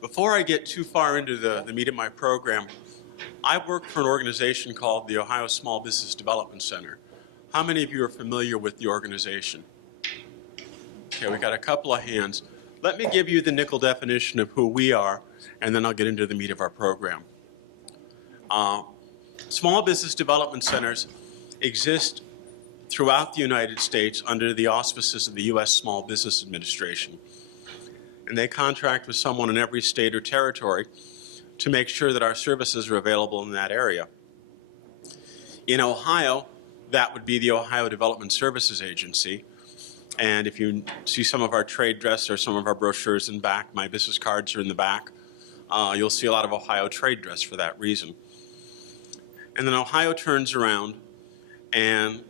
Before I get too far into the meat of my program, I work for an organization called the Ohio Small Business Development Center. How many of you are familiar with the organization? Okay, we got a couple of hands. Let me give you the nickel definition of who we are, and then I'll get into the meat of our program. Small business development centers exist throughout the United States under the auspices of the U.S. Small Business Administration. And they contract with someone in every state or territory to make sure that our services are available in that area. In Ohio, that would be the Ohio Development Services Agency. And if you see some of our trade dress or some of our brochures in back, my business cards are in the back, you'll see a lot of Ohio trade dress for that reason. And then Ohio turns around and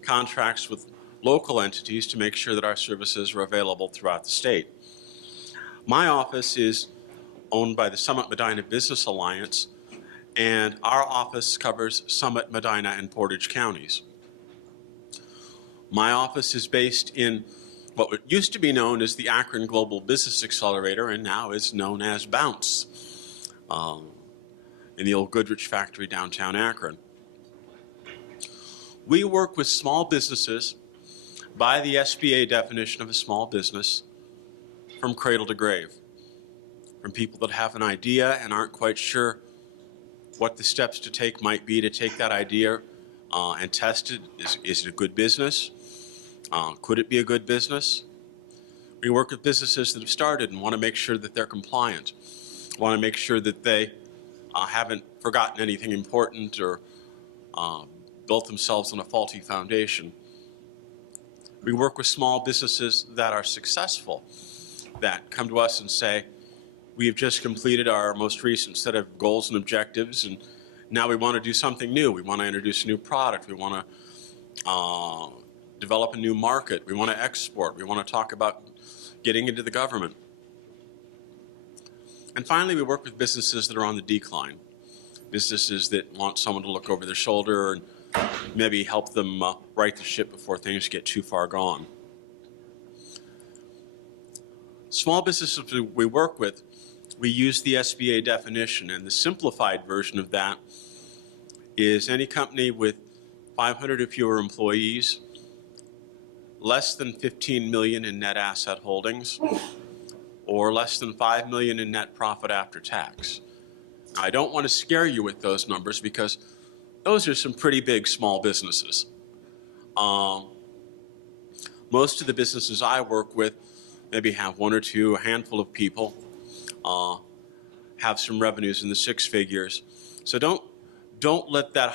contracts with local entities to make sure that our services are available throughout the state. My office is owned by the Summit Medina Business Alliance, and our office covers Summit, Medina, and Portage counties. My office is based in what used to be known as the Akron Global Business Accelerator and now is known as Bounce in the old Goodrich factory downtown Akron. We work with small businesses by the SBA definition of a small business from cradle to grave, from people that have an idea and aren't quite sure what the steps to take might be to take that idea and test it. Is it a good business? Could it be a good business? We work with businesses that have started and want to make sure that they're compliant, want to make sure that they haven't forgotten anything important or built themselves on a faulty foundation. We work with small businesses that are successful, that come to us and say, we have just completed our most recent set of goals and objectives, and now we want to do something new. We want to introduce a new product. We want to develop a new market. We want to export. We want to talk about getting into the government. And finally, we work with businesses that are on the decline, businesses that want someone to look over their shoulder and maybe help them right the ship before things get too far gone. Small businesses we work with, we use the SBA definition, and the simplified version of that is any company with 500 or fewer employees, less than 15 million in net asset holdings, or less than 5 million in net profit after tax. Now, I don't want to scare you with those numbers because those are some pretty big small businesses. Most of the businesses I work with maybe have one or two, a handful of people, have some revenues in the six figures. So don't let that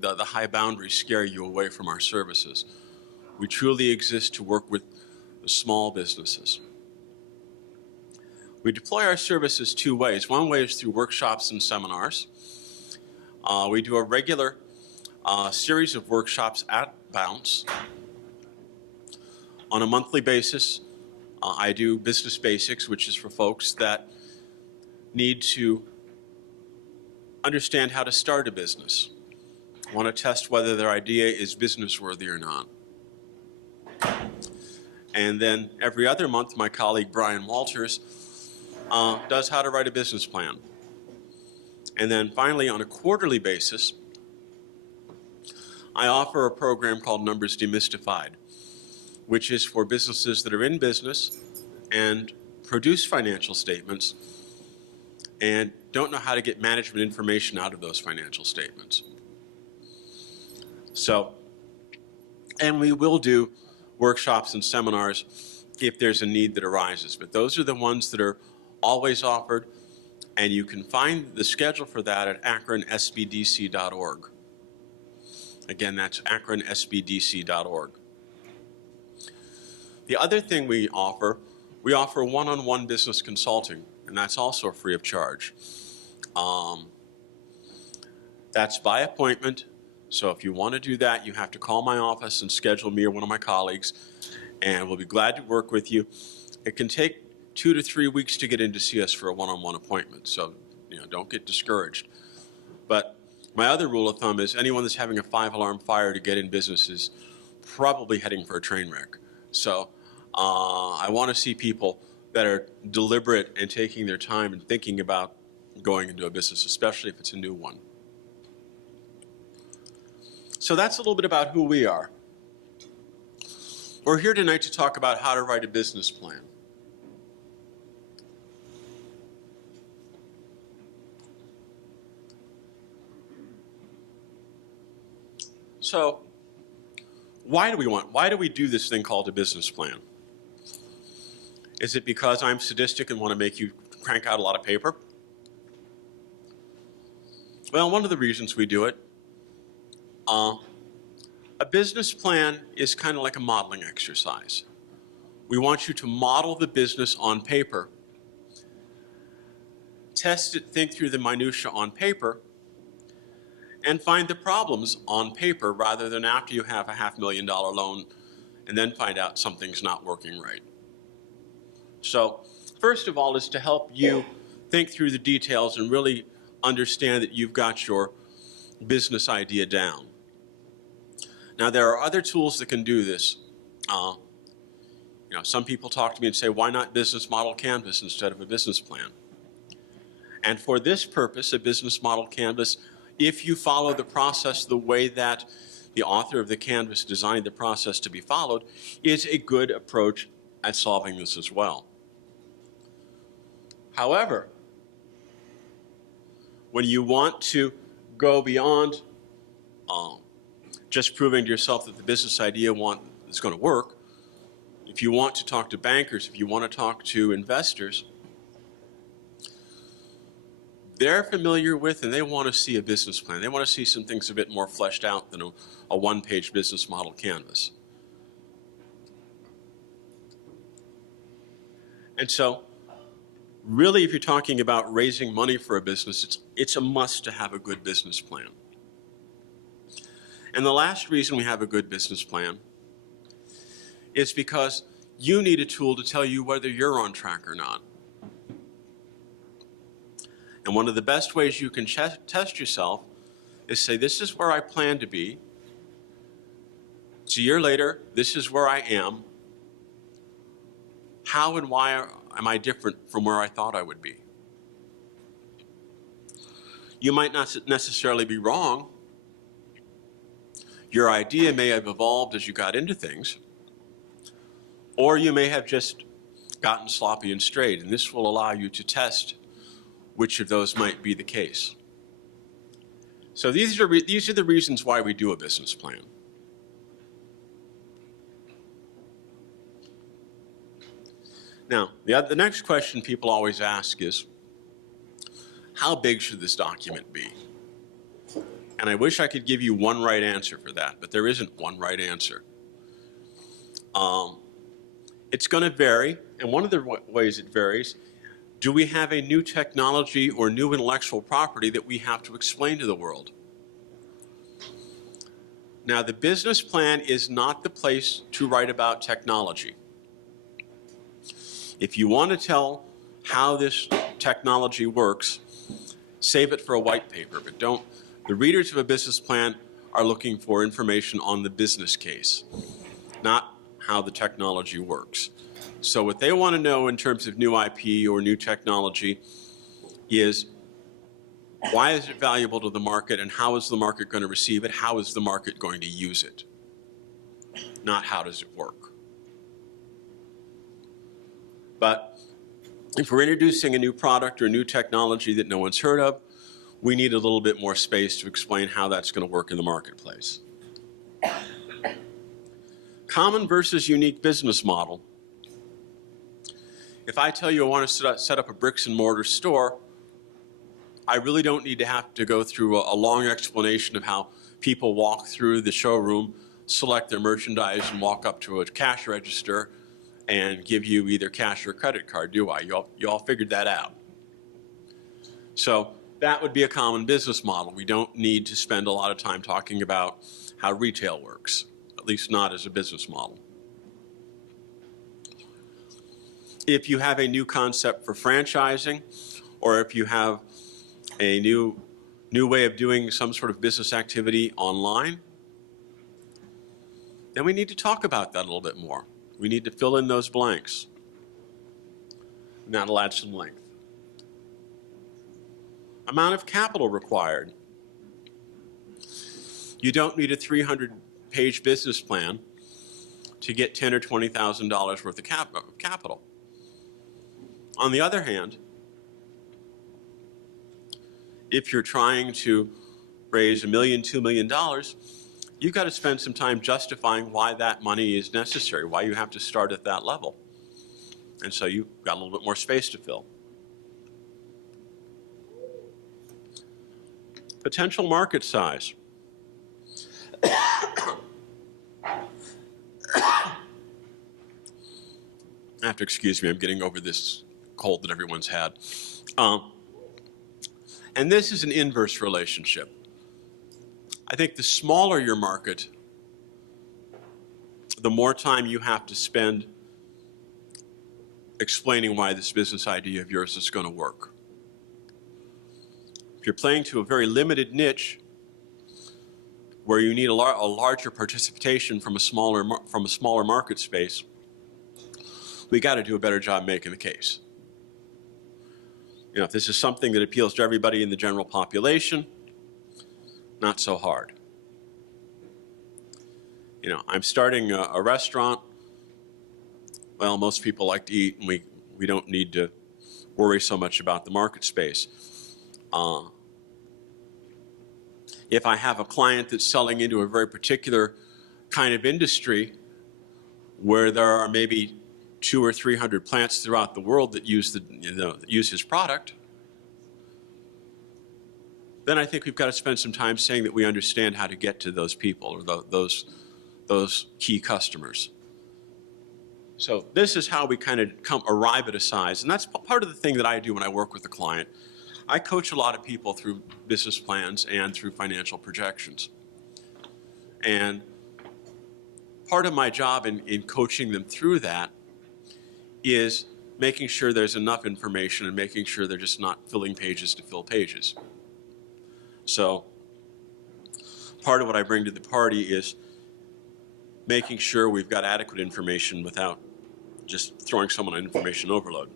the high boundary scare you away from our services. We truly exist to work with the small businesses. We deploy our services two ways. One way is through workshops and seminars. We do a regular series of workshops at Bounce. On a monthly basis, I do business basics, which is for folks that need to understand how to start a business, want to test whether their idea is business worthy or not. And then every other month, my colleague Brian Walters does how to write a business plan. And then finally, on a quarterly basis, I offer a program called Numbers Demystified, which is for businesses that are in business and produce financial statements and don't know how to get management information out of those financial statements. So, and we will do workshops and seminars if there's a need that arises, but those are the ones that are always offered, and you can find the schedule for that at akronsbdc.org. Again, that's akronsbdc.org. The other thing we offer one-on-one business consulting, and that's also free of charge. That's by appointment, so if you want to do that, you have to call my office and schedule me or one of my colleagues, and we'll be glad to work with you. It can take 2 to 3 weeks to get in to see us for a one-on-one appointment, so don't get discouraged. But my other rule of thumb is anyone that's having a 5-alarm fire to get in business is probably heading for a train wreck. So I want to see people that are deliberate and taking their time and thinking about going into a business, especially if it's a new one. So that's a little bit about who we are. We're here tonight to talk about how to write a business plan. So, why do we do this thing called a business plan? Is it because I'm sadistic and want to make you crank out a lot of paper? Well, one of the reasons we do it, a business plan is kind of like a modeling exercise. We want you to model the business on paper, test it, think through the minutia on paper, and find the problems on paper rather than after you have a $500,000 loan and then find out something's not working right. So, first of all is to help you think through the details and really understand that you've got your business idea down. Now, there are other tools that can do this. Some people talk to me and say, why not business model canvas instead of a business plan? And for this purpose, a business model canvas, if you follow the process the way that the author of the canvas designed the process to be followed, is a good approach at solving this as well. However, when you want to go beyond just proving to yourself that the business idea is going to work, if you want to talk to bankers, if you want to talk to investors, they're familiar with and they want to see a business plan. They want to see some things a bit more fleshed out than a one-page business model canvas. And so, really, if you're talking about raising money for a business, it's a must to have a good business plan. And the last reason we have a good business plan is because you need a tool to tell you whether you're on track or not. And one of the best ways you can test yourself is say, this is where I plan to be. It's a year later, this is where I am. How and why am I different from where I thought I would be? You might not necessarily be wrong. Your idea may have evolved as you got into things, or you may have just gotten sloppy and strayed, and this will allow you to test which of those might be the case. So these are the reasons why we do a business plan. Now, the next question people always ask is, how big should this document be? And I wish I could give you one right answer for that, but there isn't one right answer. It's going to vary, and one of the ways it varies, do we have a new technology or new intellectual property that we have to explain to the world? Now, the business plan is not the place to write about technology. If you want to tell how this technology works, save it for a white paper, but don't. The readers of a business plan are looking for information on the business case, not how the technology works. So what they want to know in terms of new IP or new technology is, why is it valuable to the market and how is the market going to receive it? How is the market going to use it? Not how does it work. But if we're introducing a new product or new technology that no one's heard of, we need a little bit more space to explain how that's going to work in the marketplace. Common versus unique business model. If I tell you I want to set up a bricks and mortar store, I really don't need to have to go through a long explanation of how people walk through the showroom, select their merchandise, and walk up to a cash register and give you either cash or credit card, do I? You all figured that out. So that would be a common business model. We don't need to spend a lot of time talking about how retail works, at least not as a business model. If you have a new concept for franchising, or if you have a new way of doing some sort of business activity online, then we need to talk about that a little bit more. We need to fill in those blanks. And that'll add some length. Amount of capital required. You don't need a 300-page business plan to get $10,000 or $20,000 worth of capital. On the other hand, if you're trying to raise $1 million, $2 million, you've got to spend some time justifying why that money is necessary, why you have to start at that level. And so you've got a little bit more space to fill. Potential market size. I have to excuse me, I'm getting over this cold that everyone's had. And this is an inverse relationship. I think the smaller your market, the more time you have to spend explaining why this business idea of yours is going to work. If you're playing to a very limited niche where you need a larger participation from a smaller market space, we got to do a better job making the case. You know, if this is something that appeals to everybody in the general population, not so hard. You know, I'm starting a restaurant. Well, most people like to eat, and we don't need to worry so much about the market space. If I have a client that's selling into a very particular kind of industry where there are maybe 200 or 300 plants throughout the world that use use his product, then I think we've got to spend some time saying that we understand how to get to those people or those key customers. So this is how we kind of arrive at a size, and that's part of the thing that I do when I work with a client. I coach a lot of people through business plans and through financial projections. And part of my job in coaching them through that is making sure there's enough information and making sure they're just not filling pages to fill pages. So part of what I bring to the party is making sure we've got adequate information without just throwing someone on information overload.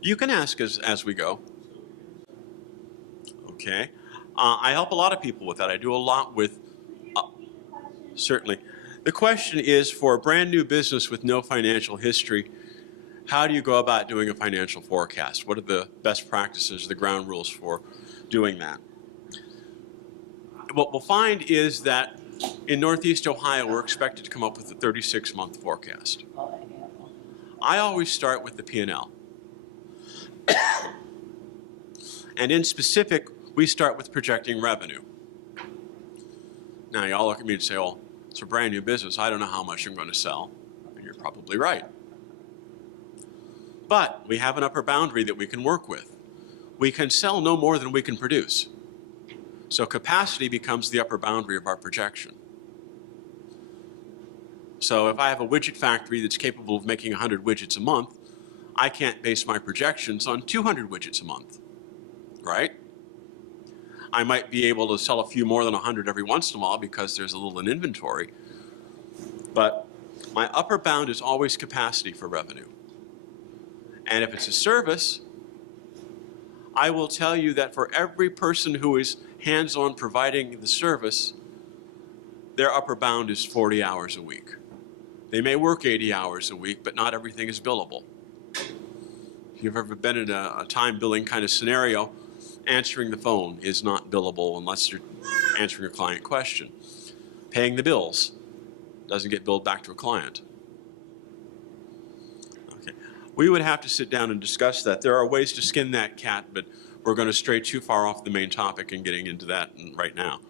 You can ask as we go. Okay. I help a lot of people with that. I do a lot with, certainly. The question is, for a brand new business with no financial history, how do you go about doing a financial forecast? What are the best practices, the ground rules for doing that? What we'll find is that in Northeast Ohio, we're expected to come up with a 36-month forecast. I always start with the P&L. And in specific, we start with projecting revenue. Now, y'all look at me and say, well, it's a brand new business. I don't know how much I'm going to sell. And you're probably right. But we have an upper boundary that we can work with. We can sell no more than we can produce. So capacity becomes the upper boundary of our projection. So if I have a widget factory that's capable of making 100 widgets a month, I can't base my projections on 200 widgets a month, right? I might be able to sell a few more than 100 every once in a while because there's a little in inventory. But my upper bound is always capacity for revenue. And if it's a service, I will tell you that for every person who is hands-on providing the service, their upper bound is 40 hours a week. They may work 80 hours a week, but not everything is billable. If you've ever been in a time billing kind of scenario, answering the phone is not billable unless you're answering a client question. Paying the bills doesn't get billed back to a client. Okay. We would have to sit down and discuss that. There are ways to skin that cat, but we're going to stray too far off the main topic and getting into that right now.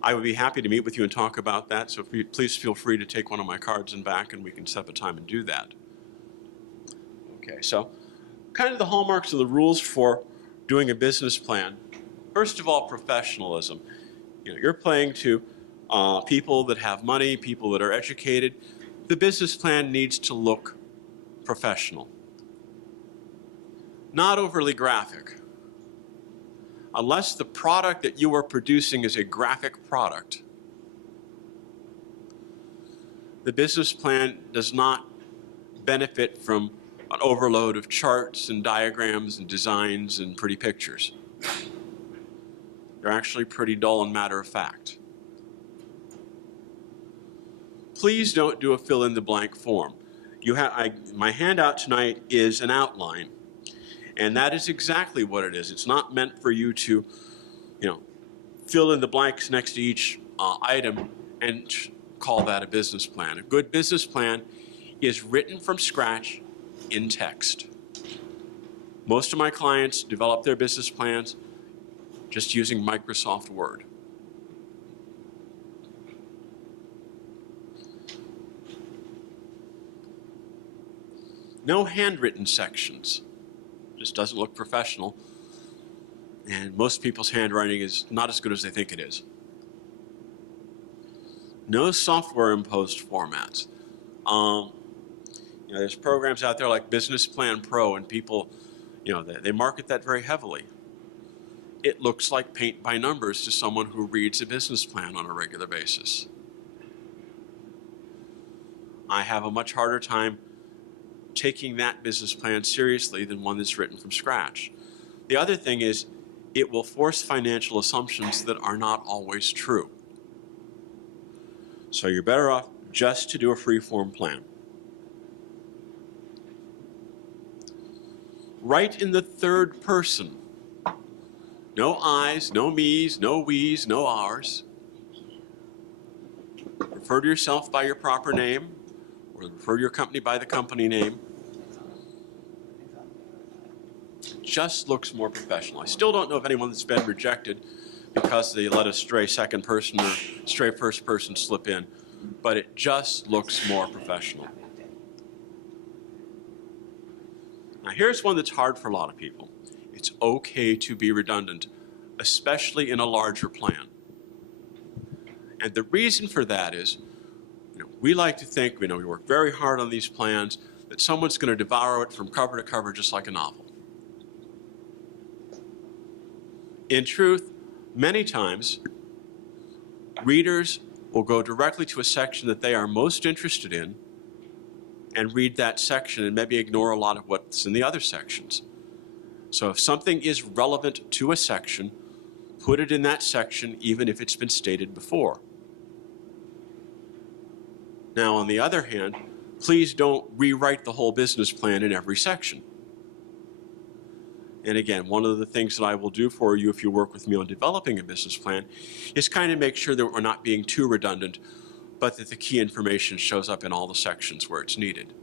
I would be happy to meet with you and talk about that, so please feel free to take one of my cards and back, and we can set up a time and do that. Okay, so kind of the hallmarks of the rules for doing a business plan. First of all, professionalism. You know, you're playing to people that have money, people that are educated. The business plan needs to look professional. Not overly graphic. Unless the product that you are producing is a graphic product, the business plan does not benefit from an overload of charts and diagrams and designs and pretty pictures. They're actually pretty dull and matter of fact. Please don't do a fill-in-the-blank form. My handout tonight is an outline, and that is exactly what it is. It's not meant for you to, fill in the blanks next to each item and call that a business plan. A good business plan is written from scratch in text. Most of my clients develop their business plans just using Microsoft Word. No handwritten sections. Just doesn't look professional. And most people's handwriting is not as good as they think it is. No software imposed formats. There's programs out there like Business Plan Pro, and people, they market that very heavily. It looks like paint by numbers to someone who reads a business plan on a regular basis. I have a much harder time taking that business plan seriously than one that's written from scratch. The other thing is, it will force financial assumptions that are not always true. So you're better off just to do a free-form plan. Write in the third person. No I's, no me's, no we's, no ours. Refer to yourself by your proper name, or refer to your company by the company name. Just looks more professional. I still don't know of anyone that's been rejected because they let a stray second person or stray first person slip in, but it just looks more professional. Now here's one that's hard for a lot of people. It's okay to be redundant, especially in a larger plan. And the reason for that is, we like to think, we work very hard on these plans, that someone's going to devour it from cover to cover just like a novel. In truth, many times, readers will go directly to a section that they are most interested in and read that section and maybe ignore a lot of what's in the other sections. So if something is relevant to a section, put it in that section even if it's been stated before. Now, on the other hand, please don't rewrite the whole business plan in every section. And again, one of the things that I will do for you if you work with me on developing a business plan is kind of make sure that we're not being too redundant, but that the key information shows up in all the sections where it's needed.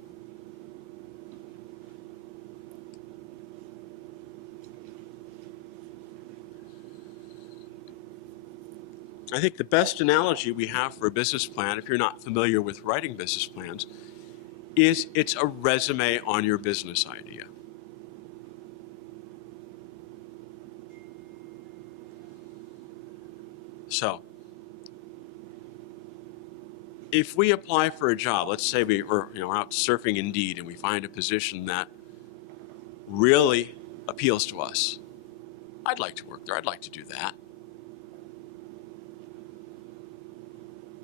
I think the best analogy we have for a business plan, if you're not familiar with writing business plans, is it's a resume on your business idea. So, if we apply for a job, let's say we're out surfing Indeed and we find a position that really appeals to us. I'd like to work there. I'd like to do that.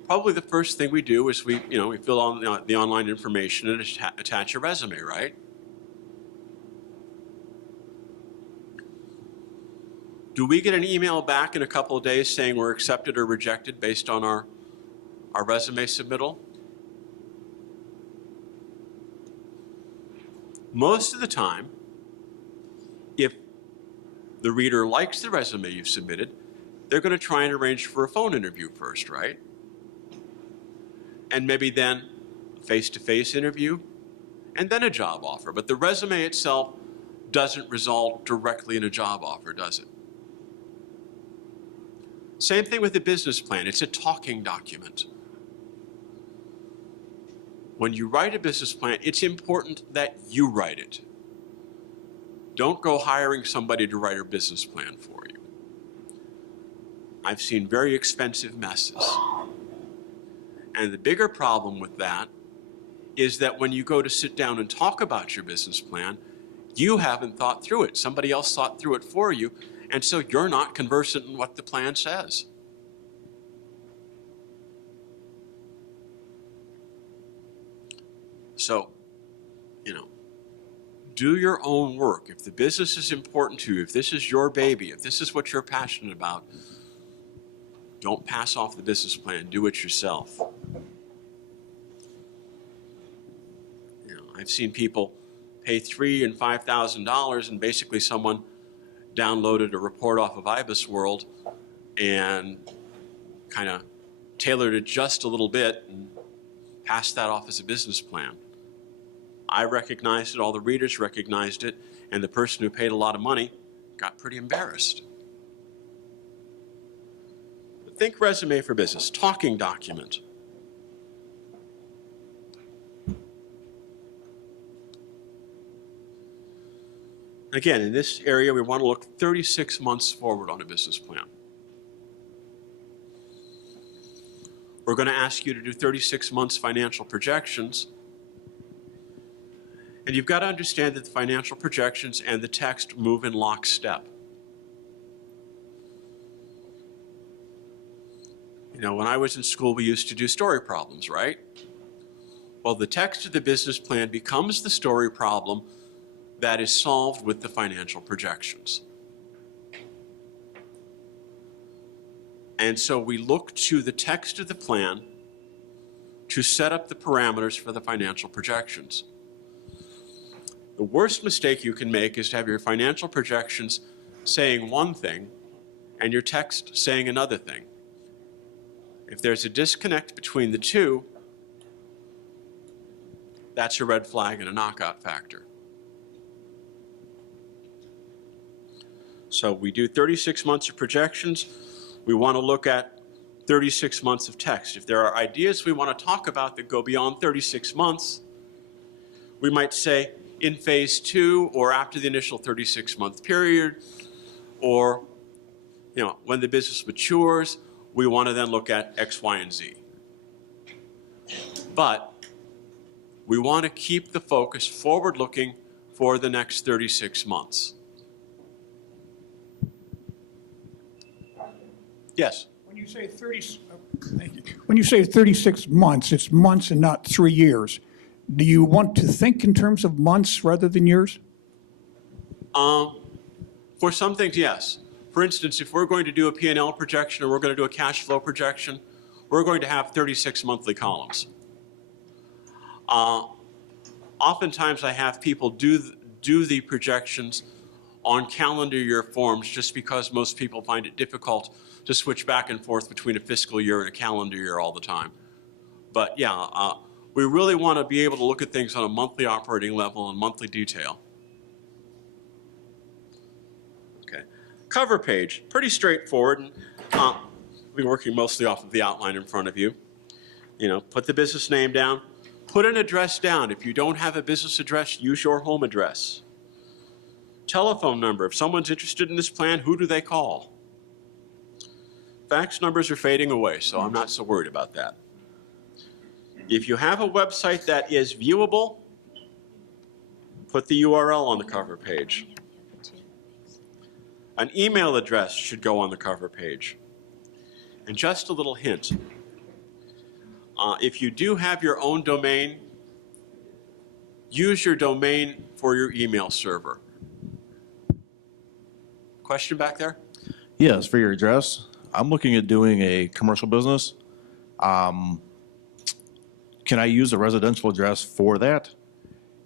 Probably the first thing we do is we fill out the online information and attach a resume, right? Do we get an email back in a couple of days saying we're accepted or rejected based on our resume submittal? Most of the time, if the reader likes the resume you've submitted, they're going to try and arrange for a phone interview first, right? And maybe then a face-to-face interview, and then a job offer. But the resume itself doesn't result directly in a job offer, does it? Same thing with the business plan. It's a talking document. When you write a business plan, it's important that you write it. Don't go hiring somebody to write a business plan for you. I've seen very expensive messes. And the bigger problem with that is that when you go to sit down and talk about your business plan, you haven't thought through it. Somebody else thought through it for you, and so you're not conversant in what the plan says. So, do your own work. If the business is important to you, if this is your baby, if this is what you're passionate about, don't pass off the business plan. Do it yourself. I've seen people pay $3,000 and $5,000 and basically someone downloaded a report off of IBIS World and kind of tailored it just a little bit and passed that off as a business plan. I recognized it, all the readers recognized it, and the person who paid a lot of money got pretty embarrassed. But think resume for business, talking document. Again, in this area, we want to look 36 months forward on a business plan. We're going to ask you to do 36 months financial projections. And you've got to understand that the financial projections and the text move in lockstep. When I was in school, we used to do story problems, right? Well, the text of the business plan becomes the story problem that is solved with the financial projections. And so we look to the text of the plan to set up the parameters for the financial projections. The worst mistake you can make is to have your financial projections saying one thing and your text saying another thing. If there's a disconnect between the two, that's a red flag and a knockout factor. So we do 36 months of projections. We want to look at 36 months of text. If there are ideas we want to talk about that go beyond 36 months, we might say in phase 2 or after the initial 36-month period, or when the business matures, we want to then look at X, Y, and Z. But we want to keep the focus forward-looking for the next 36 months. Yes? When you say 36 months, it's months and not 3 years. Do you want to think in terms of months rather than years? For some things, yes. For instance, if we're going to do a P&L projection or we're going to do a cash flow projection, we're going to have 36 monthly columns. Oftentimes I have people do the projections on calendar year forms just because most people find it difficult to switch back and forth between a fiscal year and a calendar year all the time. But yeah, we really want to be able to look at things on a monthly operating level and monthly detail. Okay, cover page, pretty straightforward. And, we're working mostly off of the outline in front of you. Put the business name down, put an address down. If you don't have a business address, use your home address. Telephone number, if someone's interested in this plan, who do they call? Fax numbers are fading away, so I'm not so worried about that. If you have a website that is viewable, put the URL on the cover page. An email address should go on the cover page. And just a little hint, if you do have your own domain, use your domain for your email server. Question back there? Yes, for your address. I'm looking at doing a commercial business. Can I use a residential address for that?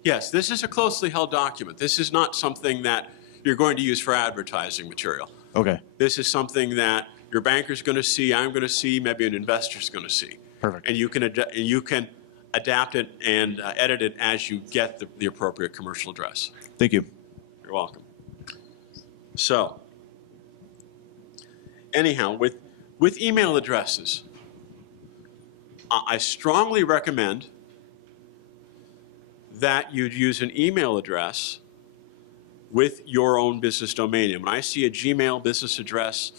Yes, this is a closely held document. This is not something that you're going to use for advertising material. Okay. This is something that your banker's going to see, I'm going to see, maybe an investor's going to see. Perfect. And you can adapt it and edit it as you get the appropriate commercial address. Thank you. You're welcome. So, anyhow, with email addresses, I strongly recommend that you'd use an email address with your own business domain. And when I see a Gmail business address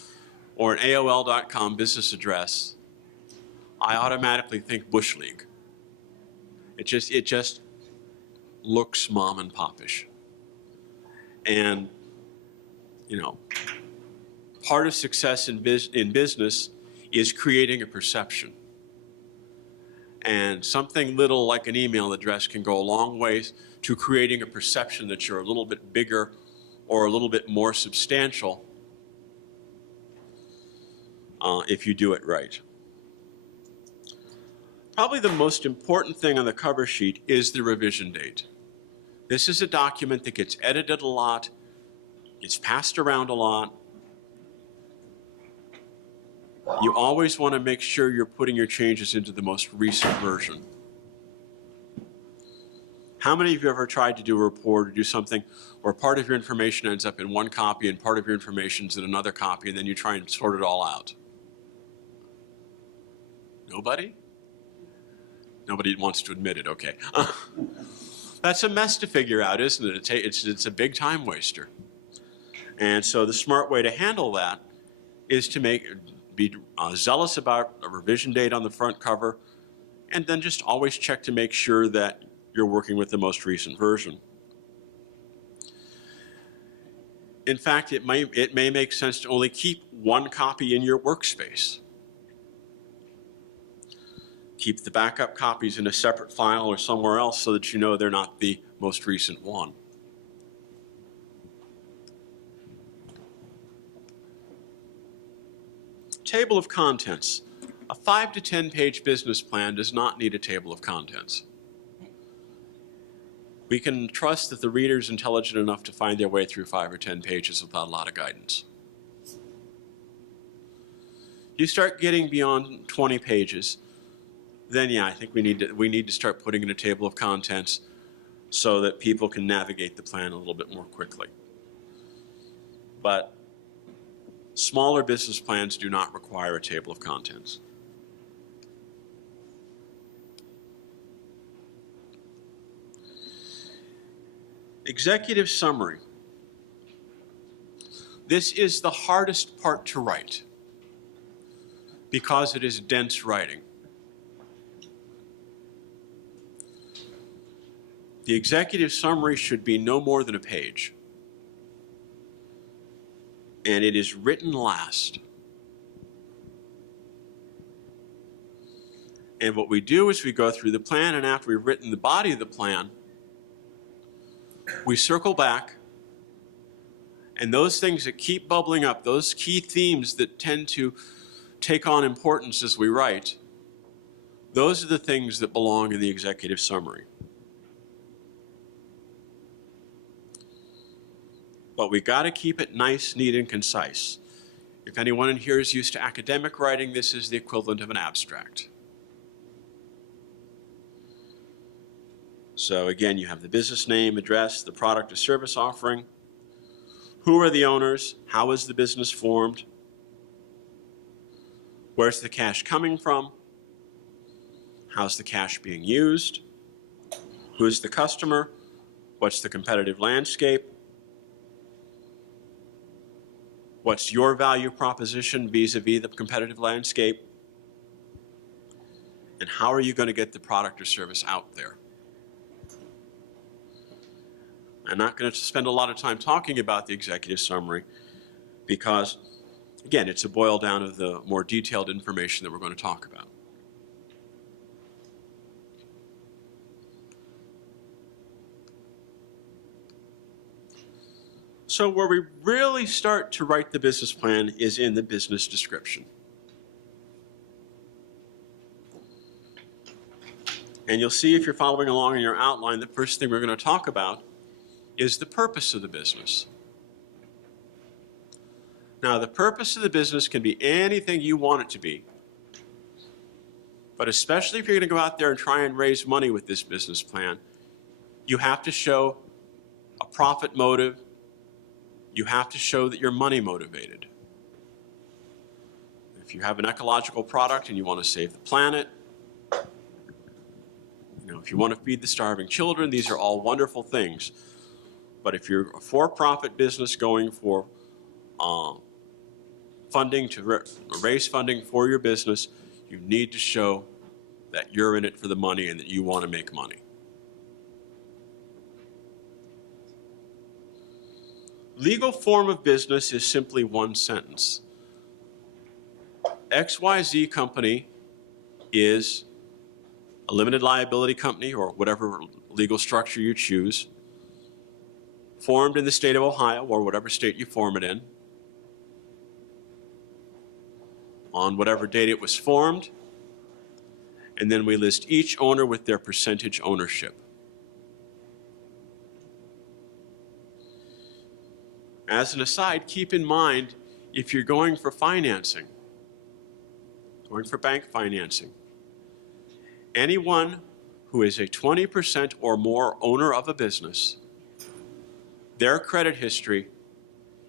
or an AOL.com business address, I automatically think Bush League. It just looks mom and popish. And, part of success in business is creating a perception. And something little like an email address can go a long way to creating a perception that you're a little bit bigger or a little bit more substantial if you do it right. Probably the most important thing on the cover sheet is the revision date. This is a document that gets edited a lot, gets passed around a lot. You always want to make sure you're putting your changes into the most recent version. How many of you ever tried to do a report or do something where part of your information ends up in one copy and part of your information is in another copy, and then you try and sort it all out? Nobody? Nobody wants to admit it, okay. That's a mess to figure out, isn't it? It's a big time waster. And so the smart way to handle that is to be zealous about a revision date on the front cover, and then just always check to make sure that you're working with the most recent version. In fact, it may make sense to only keep one copy in your workspace. Keep the backup copies in a separate file or somewhere else so that you know they're not the most recent one. Table of contents. A 5 to 10 page business plan does not need a table of contents. We can trust that the reader's intelligent enough to find their way through 5 or 10 pages without a lot of guidance. You start getting beyond 20 pages, then yeah, I think we need to start putting in a table of contents so that people can navigate the plan a little bit more quickly. But smaller business plans do not require a table of contents. Executive summary. This is the hardest part to write because it is dense writing. The executive summary should be no more than a page. And it is written last. And what we do is we go through the plan, and after we've written the body of the plan, we circle back, and those things that keep bubbling up, those key themes that tend to take on importance as we write, those are the things that belong in the executive summary. But we got to keep it nice, neat, and concise. If anyone in here is used to academic writing, this is the equivalent of an abstract. So again, you have the business name, address, the product or service offering, who are the owners, how is the business formed, where's the cash coming from, how's the cash being used, who's the customer, what's the competitive landscape, what's your value proposition vis-a-vis the competitive landscape, and how are you going to get the product or service out there? I'm not going to spend a lot of time talking about the executive summary because, again, it's a boil down of the more detailed information that we're going to talk about. So where we really start to write the business plan is in the business description. And you'll see if you're following along in your outline, the first thing we're going to talk about is the purpose of the business. Now, the purpose of the business can be anything you want it to be. But especially if you're going to go out there and try and raise money with this business plan, you have to show a profit motive. You have to show that you're money motivated. If you have an ecological product and you want to save the planet, if you want to feed the starving children, these are all wonderful things. But if you're a for-profit business going for funding to raise funding for your business, you need to show that you're in it for the money and that you want to make money. Legal form of business is simply one sentence. XYZ company is a limited liability company or whatever legal structure you choose, formed in the state of Ohio or whatever state you form it in, on whatever date it was formed, and then we list each owner with their percentage ownership. As an aside, keep in mind, if you're going for financing, going for bank financing, anyone who is a 20% or more owner of a business, their credit history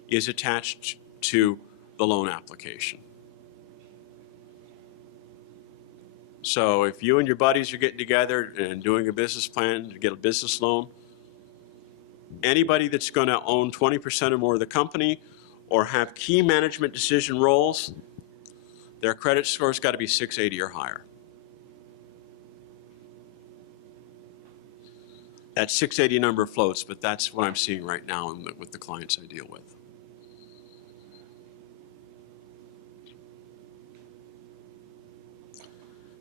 is attached to the loan application. So if you and your buddies are getting together and doing a business plan to get a business loan, anybody that's going to own 20% or more of the company or have key management decision roles, their credit score's got to be 680 or higher. That 680 number floats, but that's what I'm seeing right now with the clients I deal with.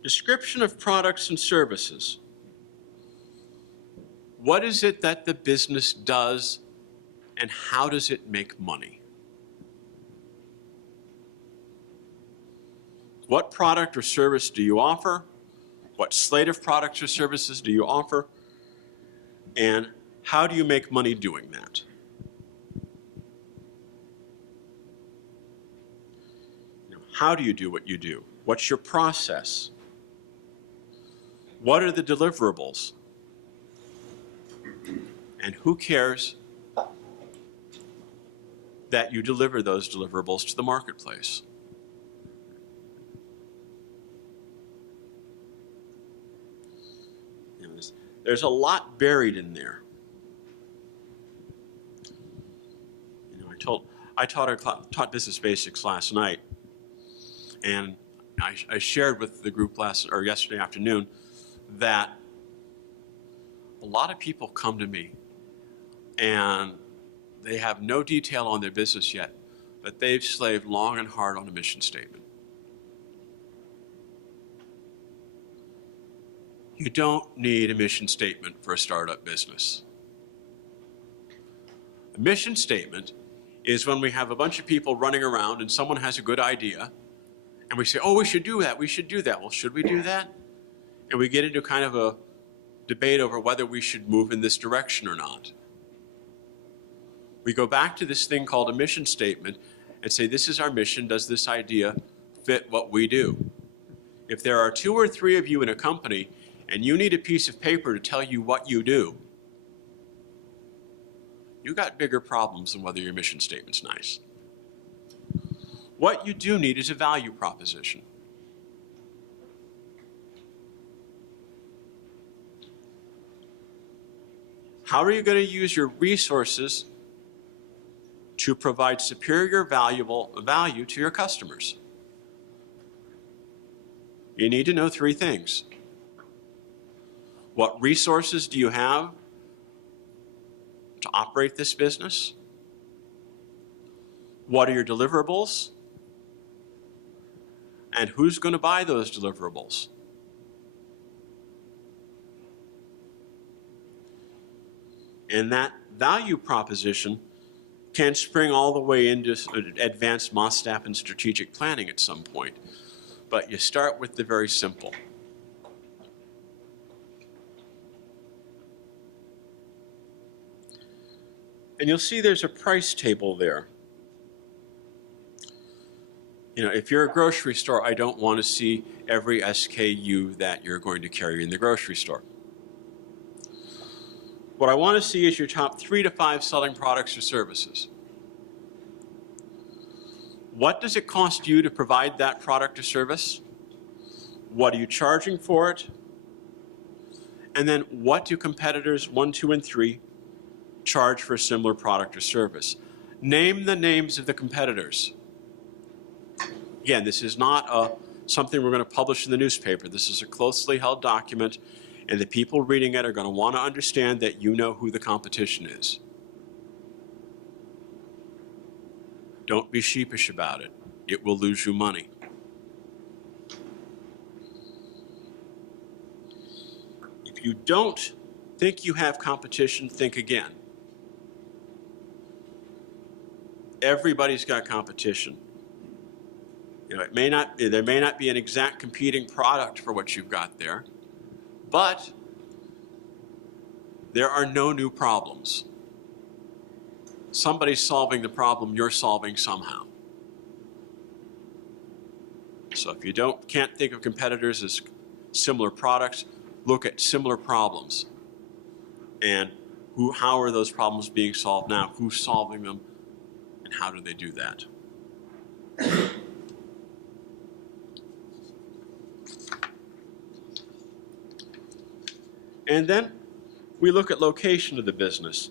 Description of products and services. What is it that the business does and how does it make money? What product or service do you offer? What slate of products or services do you offer? And how do you make money doing that? How do you do what you do? What's your process? What are the deliverables? And who cares that you deliver those deliverables to the marketplace? There's a lot buried in there. I taught business basics last night, and I shared with the group yesterday afternoon that a lot of people come to me and they have no detail on their business yet, but they've slaved long and hard on a mission statement. You don't need a mission statement for a startup business. A mission statement is when we have a bunch of people running around and someone has a good idea and we say, oh, we should do that, we should do that. Well, should we do that? And we get into kind of a debate over whether we should move in this direction or not. We go back to this thing called a mission statement and say, this is our mission, does this idea fit what we do? If there are 2 or 3 of you in a company and you need a piece of paper to tell you what you do, you got bigger problems than whether your mission statement's nice. What you do need is a value proposition. How are you going to use your resources to provide superior value to your customers? You need to know 3 things. What resources do you have to operate this business? What are your deliverables? And who's going to buy those deliverables? And that value proposition can spring all the way into advanced MOSTAP and strategic planning at some point. But you start with the very simple. And you'll see there's a price table there. If you're a grocery store, I don't want to see every SKU that you're going to carry in the grocery store. What I want to see is your top 3 to 5 selling products or services. What does it cost you to provide that product or service? What are you charging for it? And then what do competitors 1, 2, and 3 charge for a similar product or service? Name the names of the competitors. Again, this is not something we're going to publish in the newspaper. This is a closely held document, and the people reading it are going to want to understand that you know who the competition is. Don't be sheepish about it. It will lose you money. If you don't think you have competition, think again. Everybody's got competition. You know, there may not be an exact competing product for what you've got there, but there are no new problems. Somebody's solving the problem you're solving somehow. So if you can't think of competitors as similar products, look at similar problems. And how are those problems being solved now? Who's solving them? And how do they do that? And then we look at location of the business.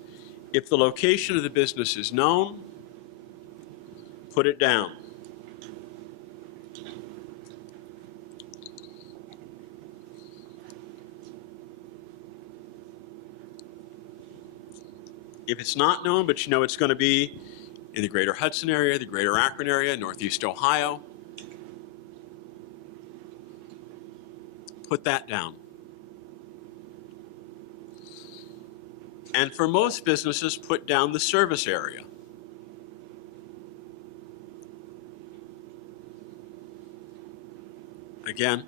If the location of the business is known, put it down. If it's not known, but you know it's going to be in the greater Hudson area, the greater Akron area, Northeast Ohio, put that down. And for most businesses, put down the service area. Again,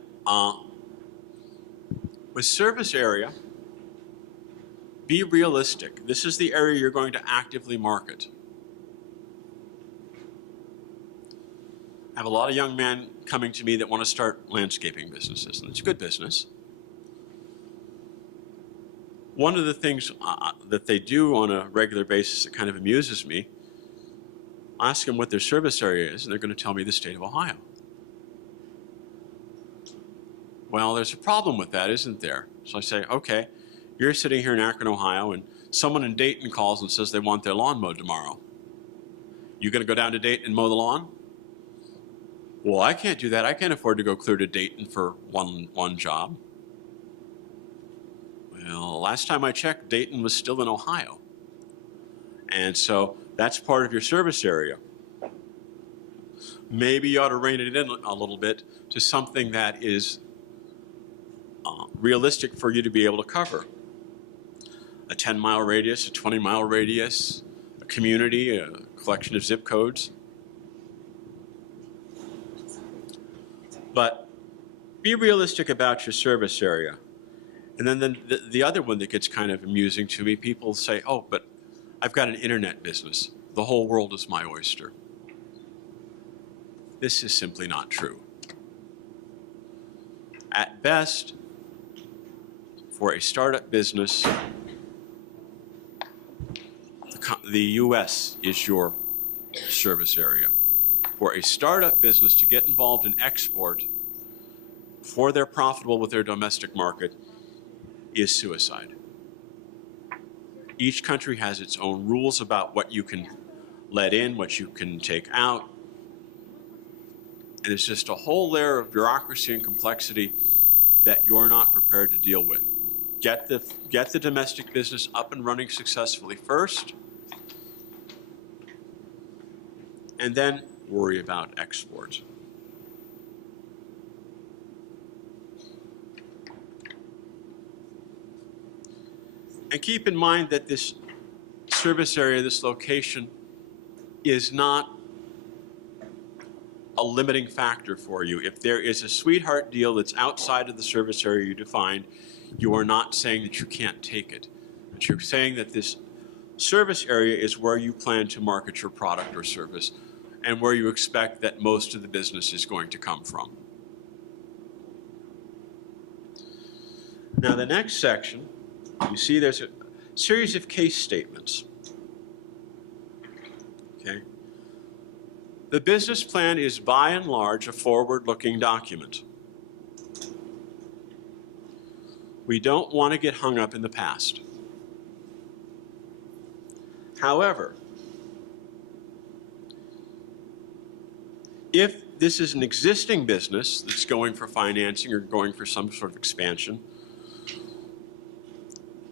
with service area, be realistic. This is the area you're going to actively market. I have a lot of young men coming to me that want to start landscaping businesses, and it's a good business. One of the things that they do on a regular basis that kind of amuses me, I ask them what their service area is, and they're going to tell me the state of Ohio. Well, there's a problem with that, isn't there? So I say, okay, you're sitting here in Akron, Ohio, and someone in Dayton calls and says they want their lawn mowed tomorrow. You going to go down to Dayton and mow the lawn? Well, I can't do that. I can't afford to go clear to Dayton for one job. Well, last time I checked, Dayton was still in Ohio. And so that's part of your service area. Maybe you ought to rein it in a little bit to something that is realistic for you to be able to cover. A 10-mile radius, a 20-mile radius, a community, a collection of zip codes. But be realistic about your service area. And then the other one that gets kind of amusing to me, people say, oh, but I've got an internet business. The whole world is my oyster. This is simply not true. At best, for a startup business, the U.S. is your service area. For a startup business to get involved in export before they're profitable with their domestic market is suicide. Each country has its own rules about what you can let in, what you can take out. And it's just a whole layer of bureaucracy and complexity that you're not prepared to deal with. Get the domestic business up and running successfully first, and then worry about export. And keep in mind that this service area, this location, is not a limiting factor for you. If there is a sweetheart deal that's outside of the service area you defined, you are not saying that you can't take it. But you're saying that this service area is where you plan to market your product or service and where you expect that most of the business is going to come from. Now the next section, you see there's a series of case statements. Okay? The business plan is by and large a forward-looking document. We don't want to get hung up in the past. However, if this is an existing business that's going for financing or going for some sort of expansion,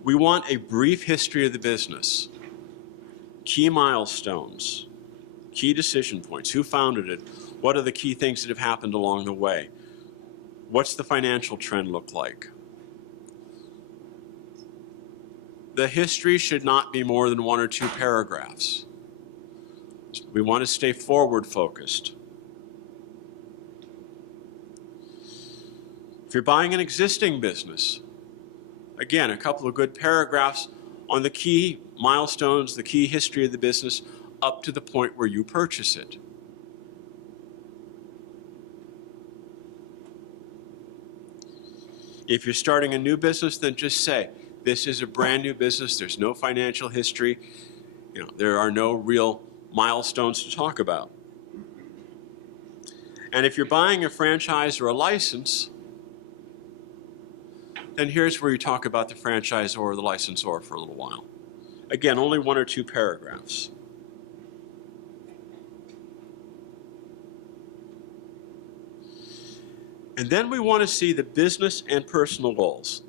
we want a brief history of the business, key milestones, key decision points, who founded it, what are the key things that have happened along the way, what's the financial trend look like, the history should not be more than 1 or 2 paragraphs. We want to stay forward focused. If you're buying an existing business, again, a couple of good paragraphs on the key milestones, the key history of the business up to the point where you purchase it. If you're starting a new business, then just say, this is a brand new business, there's no financial history, there are no real milestones to talk about. And if you're buying a franchise or a license, then here's where you talk about the franchisor or the licensor for a little while. Again, only 1 or 2 paragraphs. And then we want to see the business and personal goals.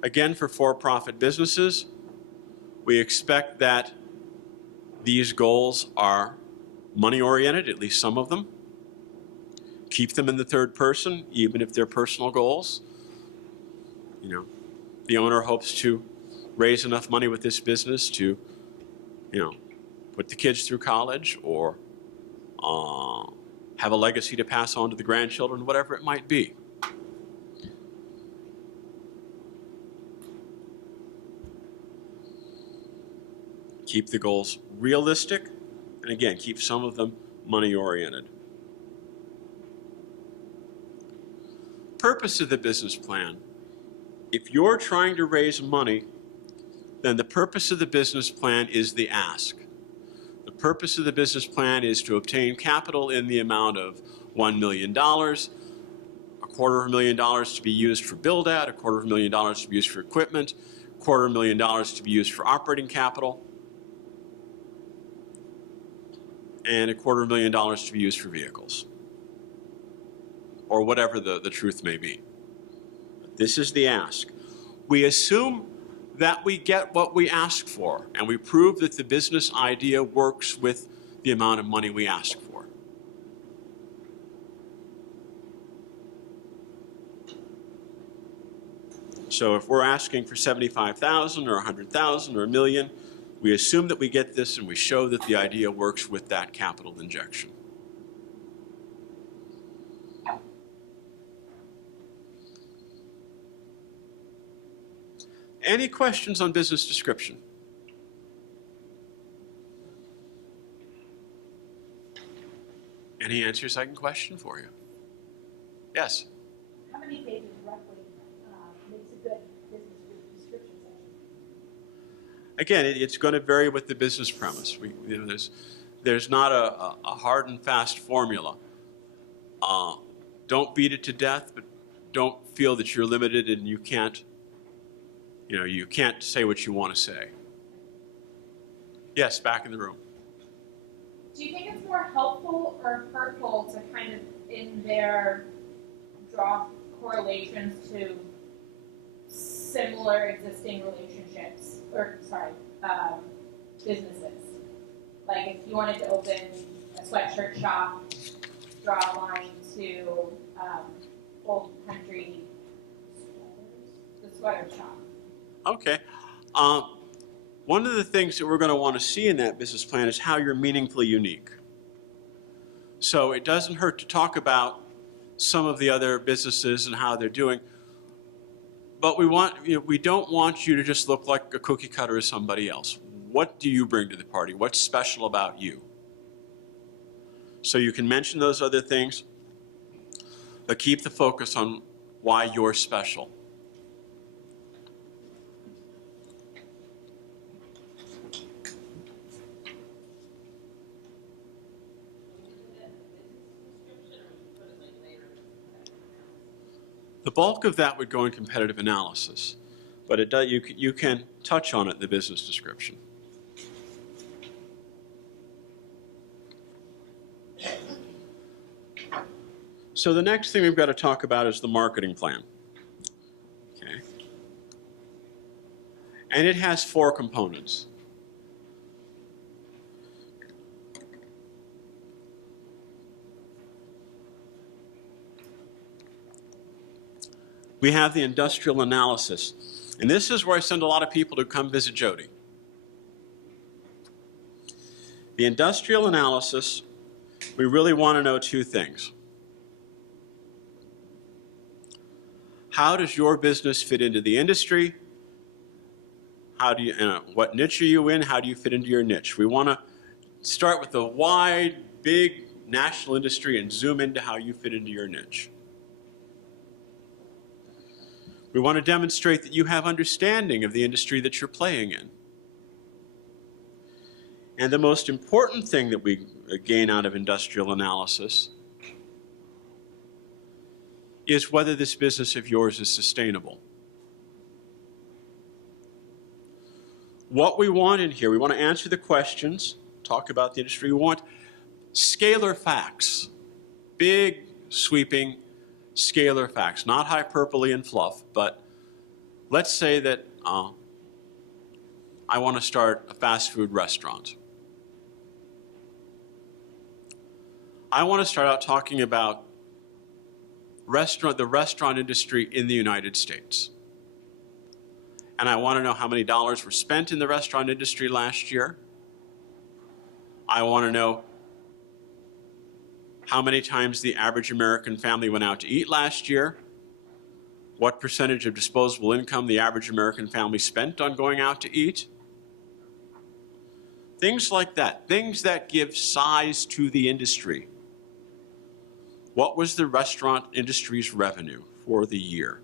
Again, for for-profit businesses, we expect that these goals are money-oriented, at least some of them. Keep them in the third person, even if they're personal goals. The owner hopes to raise enough money with this business to, put the kids through college or have a legacy to pass on to the grandchildren, whatever it might be. Keep the goals realistic, and again, keep some of them money-oriented. Purpose of the business plan. If you're trying to raise money, then the purpose of the business plan is the ask. The purpose of the business plan is to obtain capital in the amount of $1 million, $250,000 to be used for build-out, $250,000 to be used for equipment, $250,000 to be used for operating capital, and $250,000 to be used for vehicles, or whatever the truth may be. This is the ask. We assume that we get what we ask for, and we prove that the business idea works with the amount of money we ask for. So if we're asking for $75,000 or $100,000 or $1 million, we assume that we get this and we show that the idea works with that capital injection. Any questions on business description? Any answers I can question for you? Yes? How many pages roughly makes a good business description section? Again, it's going to vary with the business premise. There's not a hard and fast formula. Don't beat it to death, but don't feel that you're limited and you can't say what you want to say. Yes, back in the room. Do you think it's more helpful or hurtful to kind of in there draw correlations to similar existing relationships, businesses? Like if you wanted to open a sweatshirt shop, draw a line to Old Country the sweater shop. Okay. One of the things that we're going to want to see in that business plan is how you're meaningfully unique. So it doesn't hurt to talk about some of the other businesses and how they're doing, but we don't want you to just look like a cookie cutter of somebody else. What do you bring to the party? What's special about you? So you can mention those other things, but keep the focus on why you're special. The bulk of that would go in competitive analysis, but you can touch on it in the business description. So the next thing we've got to talk about is the marketing plan. Okay. And it has 4 components. We have the industrial analysis. And this is where I send a lot of people to come visit Jody. The industrial analysis, we really want to know two things. How does your business fit into the industry? How do you, what niche are you in? How do you fit into your niche? We want to start with the wide, big national industry and zoom into how you fit into your niche. We want to demonstrate that you have understanding of the industry that you're playing in. And the most important thing that we gain out of industrial analysis is whether this business of yours is sustainable. What we want in here, we want to answer the questions, talk about the industry. We want scalar facts, big, sweeping, scalar facts, not hyperbole and fluff, but let's say that I want to start a fast food restaurant. I want to start out talking about the restaurant industry in the United States. And I want to know how many dollars were spent in the restaurant industry last year. I want to know how many times the average American family went out to eat last year, what percentage of disposable income the average American family spent on going out to eat. Things like that, things that give size to the industry. What was the restaurant industry's revenue for the year?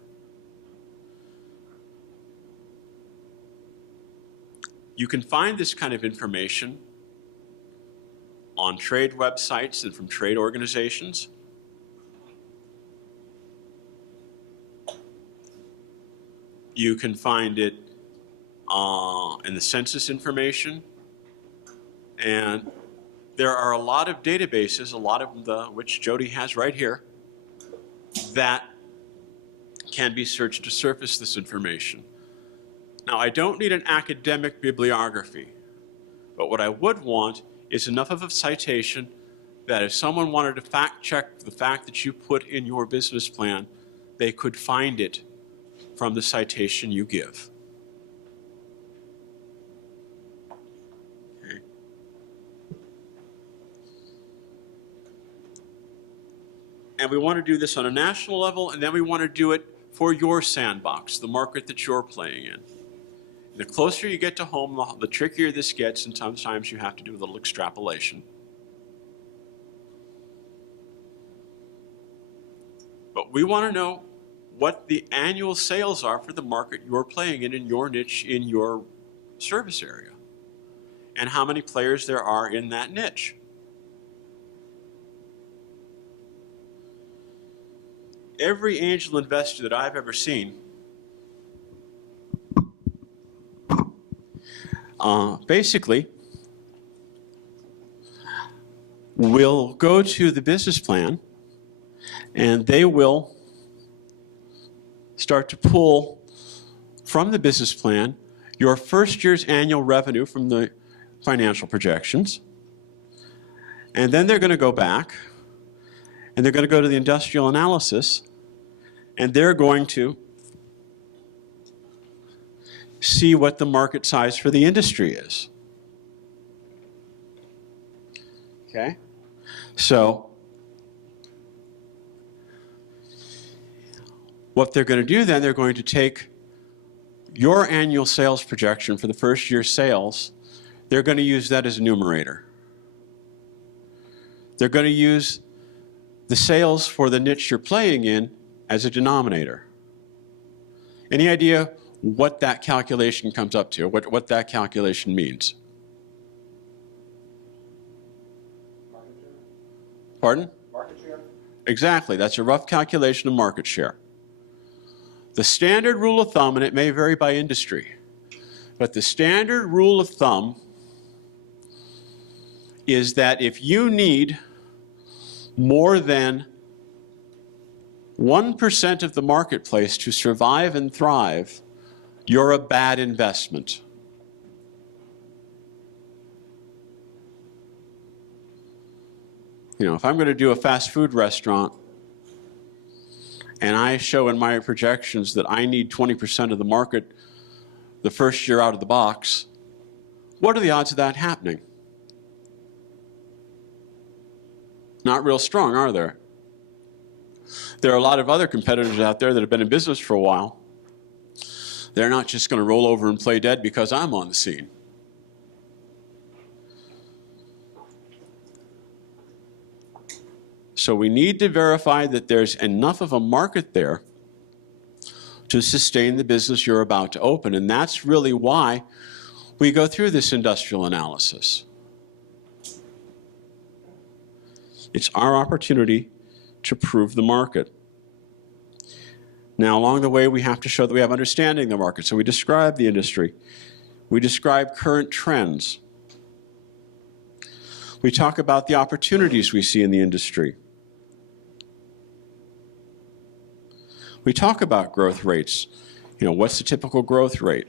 You can find this kind of information on trade websites and from trade organizations. You can find it in the census information. And there are a lot of databases, a lot of which Jody has right here, that can be searched to surface this information. Now, I don't need an academic bibliography, but what I would want is enough of a citation that if someone wanted to fact check the fact that you put in your business plan, they could find it from the citation you give. Okay. And we want to do this on a national level, and then we want to do it for your sandbox, the market that you're playing in. The closer you get to home, the trickier this gets, and sometimes you have to do a little extrapolation. But we want to know what the annual sales are for the market you're playing in your niche, in your service area, and how many players there are in that niche. Every angel investor that I've ever seen basically will go to the business plan and they will start to pull from the business plan your first year's annual revenue from the financial projections. And then they're going to go back and they're going to go to the industrial analysis and they're going to see what the market size for the industry is. Okay? So, what they're going to do then, they're going to take your annual sales projection for the first year's sales, they're going to use that as a numerator. They're going to use the sales for the niche you're playing in as a denominator. Any idea what that calculation comes up to, what that calculation means? Market share? Pardon? Market share? Exactly, that's a rough calculation of market share. The standard rule of thumb, and it may vary by industry, but the standard rule of thumb is that if you need more than 1% of the marketplace to survive and thrive, you're a bad investment. You know, if I'm going to do a fast food restaurant and I show in my projections that I need 20% of the market the first year out of the box, what are the odds of that happening? Not real strong, are there? There are a lot of other competitors out there that have been in business for a while. They're not just going to roll over and play dead because I'm on the scene. So we need to verify that there's enough of a market there to sustain the business you're about to open. And that's really why we go through this industrial analysis. It's our opportunity to prove the market. Now, along the way, we have to show that we have understanding of the market. So we describe the industry. We describe current trends. We talk about the opportunities we see in the industry. We talk about growth rates. You know, what's the typical growth rate?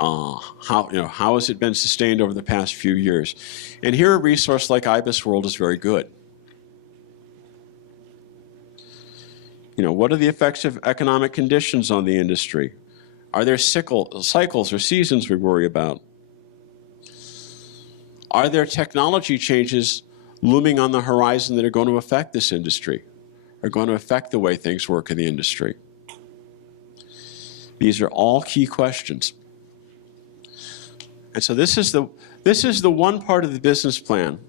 How has it been sustained over the past few years? And here a resource like IBIS World is very good. You know, what are the effects of economic conditions on the industry? Are there cycles or seasons we worry about? Are there technology changes looming on the horizon that are going to affect this industry, are going to affect the way things work in the industry? These are all key questions. And so this is the one part of the business plan,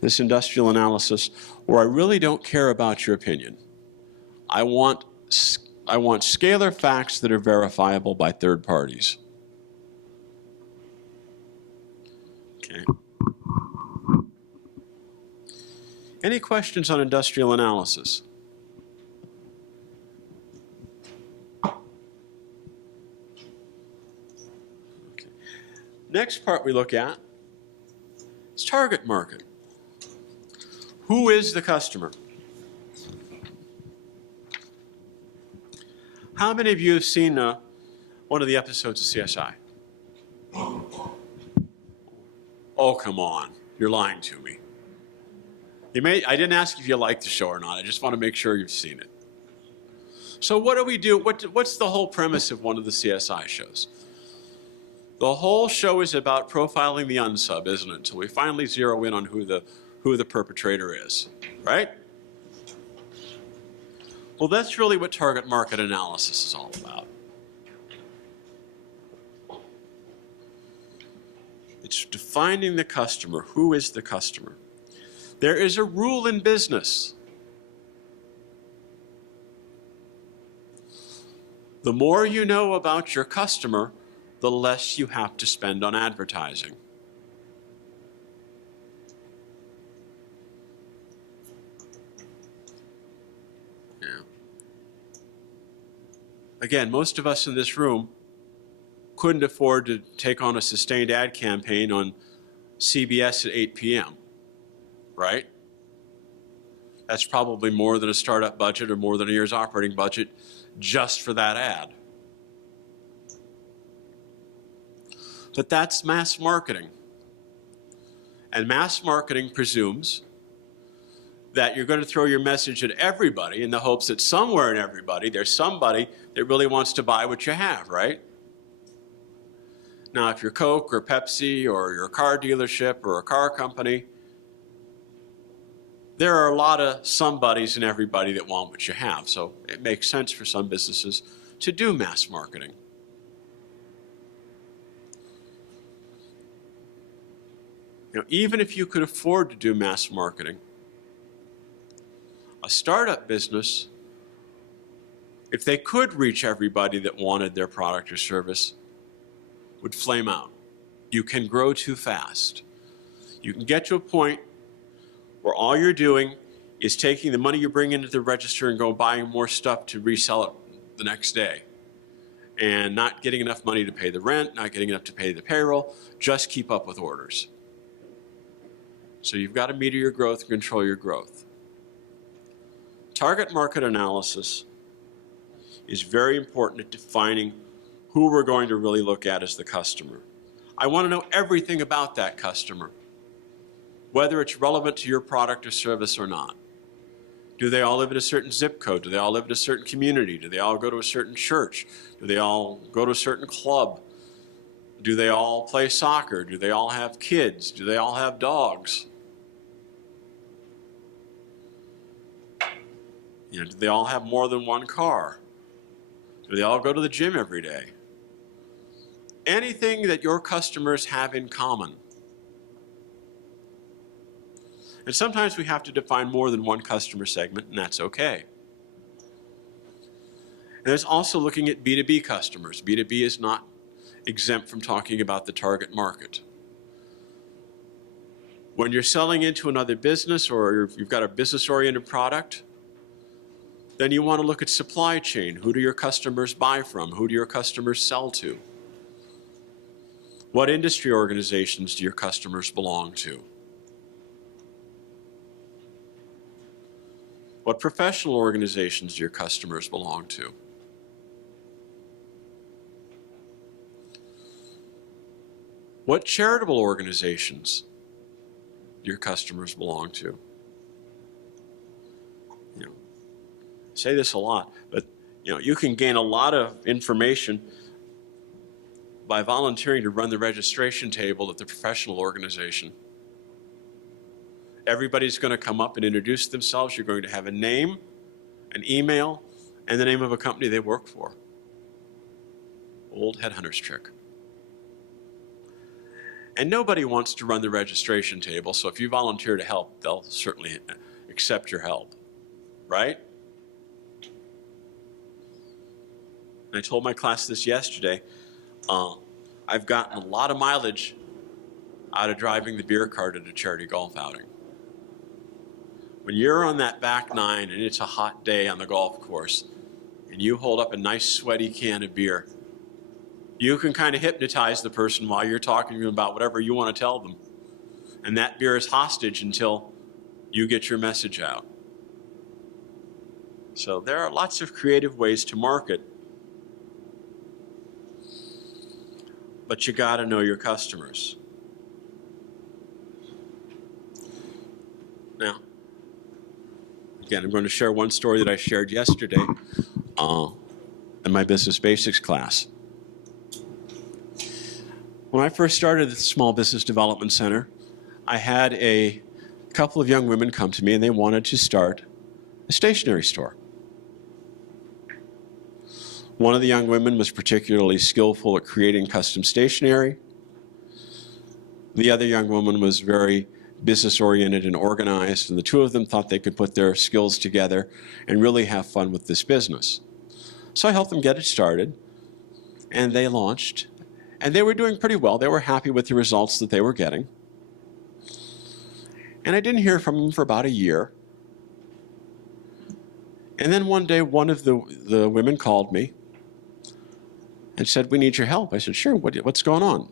this industrial analysis, where I really don't care about your opinion. I want scalar facts that are verifiable by third parties. Okay. Any questions on industrial analysis? Okay. Next part we look at is target market. Who is the customer? How many of you have seen one of the episodes of CSI? Oh, come on. You're lying to me. I didn't ask if you liked the show or not. I just want to make sure you've seen it. So what do we do? What's the whole premise of one of the CSI shows? The whole show is about profiling the unsub, isn't it? Until we finally zero in on who the perpetrator is, right? Well, that's really what target market analysis is all about. It's defining the customer. Who is the customer? There is a rule in business. The more you know about your customer, the less you have to spend on advertising. Again, most of us in this room couldn't afford to take on a sustained ad campaign on CBS at 8 p.m., right? That's probably more than a startup budget or more than a year's operating budget just for that ad. But that's mass marketing. And mass marketing presumes that you're going to throw your message at everybody in the hopes that somewhere in everybody, there's somebody that really wants to buy what you have, right? Now, if you're Coke or Pepsi or you're a car dealership or a car company, there are a lot of somebodies and everybody that want what you have. So it makes sense for some businesses to do mass marketing. You know, even if you could afford to do mass marketing, a startup business, if they could reach everybody that wanted their product or service, would flame out. You can grow too fast. You can get to a point where all you're doing is taking the money you bring into the register and go buying more stuff to resell it the next day. And not getting enough money to pay the rent, not getting enough to pay the payroll, just keep up with orders. So you've got to meter your growth and control your growth. Target market analysis is very important at defining who we're going to really look at as the customer. I want to know everything about that customer, whether it's relevant to your product or service or not. Do they all live in a certain zip code? Do they all live in a certain community? Do they all go to a certain church? Do they all go to a certain club? Do they all play soccer? Do they all have kids? Do they all have dogs? Do they all have more than one car? Do they all go to the gym every day? Anything that your customers have in common. And sometimes we have to define more than one customer segment, and that's okay. And there's also looking at B2B customers. B2B is not exempt from talking about the target market. When you're selling into another business or you've got a business-oriented product, then you want to look at supply chain. Who do your customers buy from? Who do your customers sell to? What industry organizations do your customers belong to? What professional organizations do your customers belong to? What charitable organizations do your customers belong to? I say this a lot, but you can gain a lot of information by volunteering to run the registration table at the professional organization. Everybody's going to come up and introduce themselves. You're going to have a name, an email, and the name of a company they work for. Old headhunter's trick. And nobody wants to run the registration table, so if you volunteer to help, they'll certainly accept your help, right? I told my class this yesterday. I've gotten a lot of mileage out of driving the beer cart at a charity golf outing. When you're on that back nine and it's a hot day on the golf course and you hold up a nice sweaty can of beer, you can kind of hypnotize the person while you're talking to them about whatever you want to tell them. And that beer is hostage until you get your message out. So there are lots of creative ways to market, but you got to know your customers. Now, again, I'm going to share one story that I shared yesterday in my Business Basics class. When I first started the Small Business Development Center, I had a couple of young women come to me and they wanted to start a stationery store. One of the young women was particularly skillful at creating custom stationery. The other young woman was very business-oriented and organized, and the two of them thought they could put their skills together and really have fun with this business. So I helped them get it started, and they launched, and they were doing pretty well. They were happy with the results that they were getting. And I didn't hear from them for about a year. And then one day, one of the women called me and said, "We need your help." I said, "Sure, what's going on?"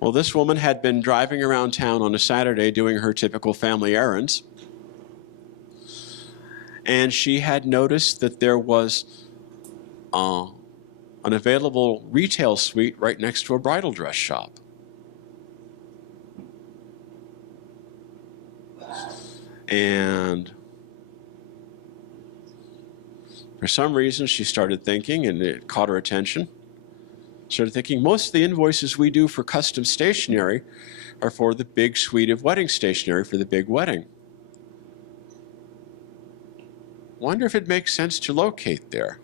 Well, this woman had been driving around town on a Saturday doing her typical family errands. And she had noticed that there was an available retail suite right next to a bridal dress shop. And for some reason, she started thinking, and it caught her attention, started thinking, most of the invoices we do for custom stationery are for the big suite of wedding stationery for the big wedding. Wonder if it makes sense to locate there.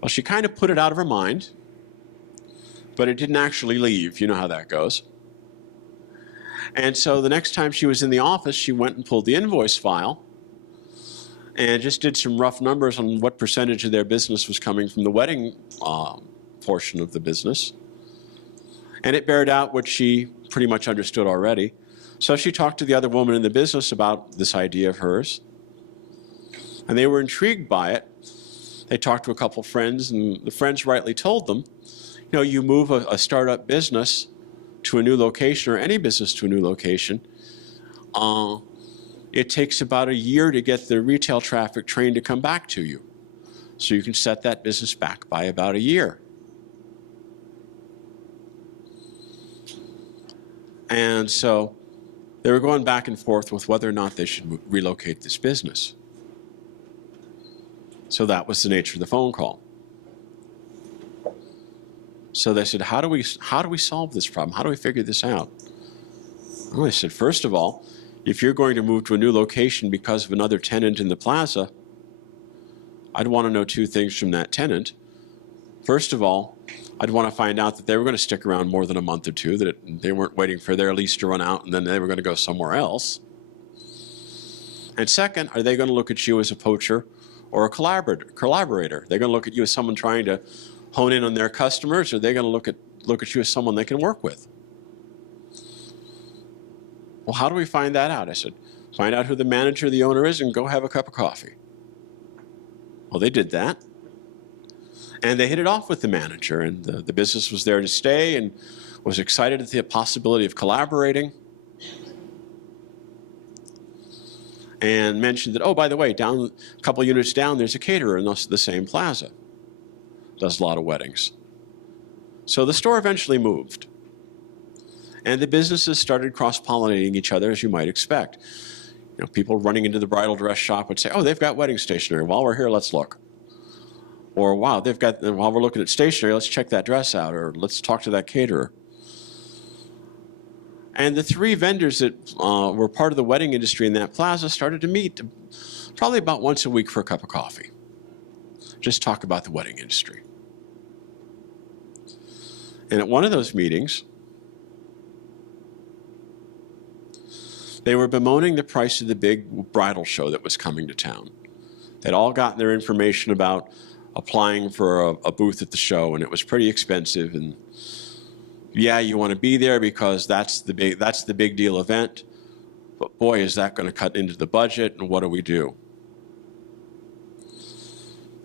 Well, she kind of put it out of her mind, but it didn't actually leave. You know how that goes. And so the next time she was in the office, she went and pulled the invoice file and just did some rough numbers on what percentage of their business was coming from the wedding portion of the business. And it bared out what she pretty much understood already. So she talked to the other woman in the business about this idea of hers. And they were intrigued by it. They talked to a couple friends, and the friends rightly told them, you move a startup business to a new location, or any business to a new location, it takes about a year to get the retail traffic trained to come back to you. So you can set that business back by about a year. And so They were going back and forth with whether or not they should relocate this business. So that was the nature of the phone call. So they said, how do we solve this problem? How do we figure this out? Well, I said, first of all, if you're going to move to a new location because of another tenant in the plaza, I'd want to know two things from that tenant. First of all, I'd want to find out that they were going to stick around more than a month or two, that they weren't waiting for their lease to run out and then they were going to go somewhere else. And second, are they going to look at you as a poacher or a collaborator? They're going to look at you as someone trying to hone in on their customers, or they're going to look at you as someone they can work with? Well, how do we find that out? I said, find out who the manager or the owner is and go have a cup of coffee. Well, they did that. And they hit it off with the manager, and the business was there to stay and was excited at the possibility of collaborating. And mentioned that, oh, by the way, down a couple units down, there's a caterer in the same plaza. Does a lot of weddings. So the store eventually moved. And the businesses started cross-pollinating each other, as you might expect. You know, people running into the bridal dress shop would say, oh, they've got wedding stationery. While we're here, let's look. Or, wow, while we're looking at stationery, let's check that dress out, or let's talk to that caterer. And the three vendors that were part of the wedding industry in that plaza started to meet probably about once a week for a cup of coffee. Just talk about the wedding industry. And at one of those meetings, they were bemoaning the price of the big bridal show that was coming to town. They'd all gotten their information about applying for a booth at the show, and it was pretty expensive. And yeah, you want to be there because that's the big deal event. But boy, is that going to cut into the budget, and what do we do?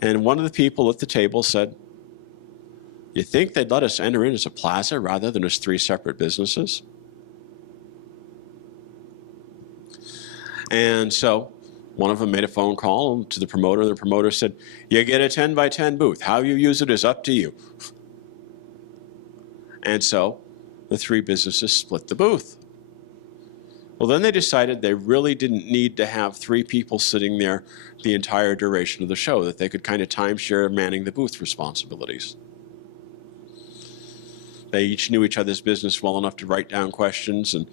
And one of the people at the table said, you think they'd let us enter in as a plaza rather than as three separate businesses? And so one of them made a phone call to the promoter. The promoter said, you get a 10 by 10 booth. How you use it is up to you. And so the three businesses split the booth. Well, then they decided they really didn't need to have three people sitting there the entire duration of the show, that they could kind of timeshare manning the booth responsibilities. They each knew each other's business well enough to write down questions and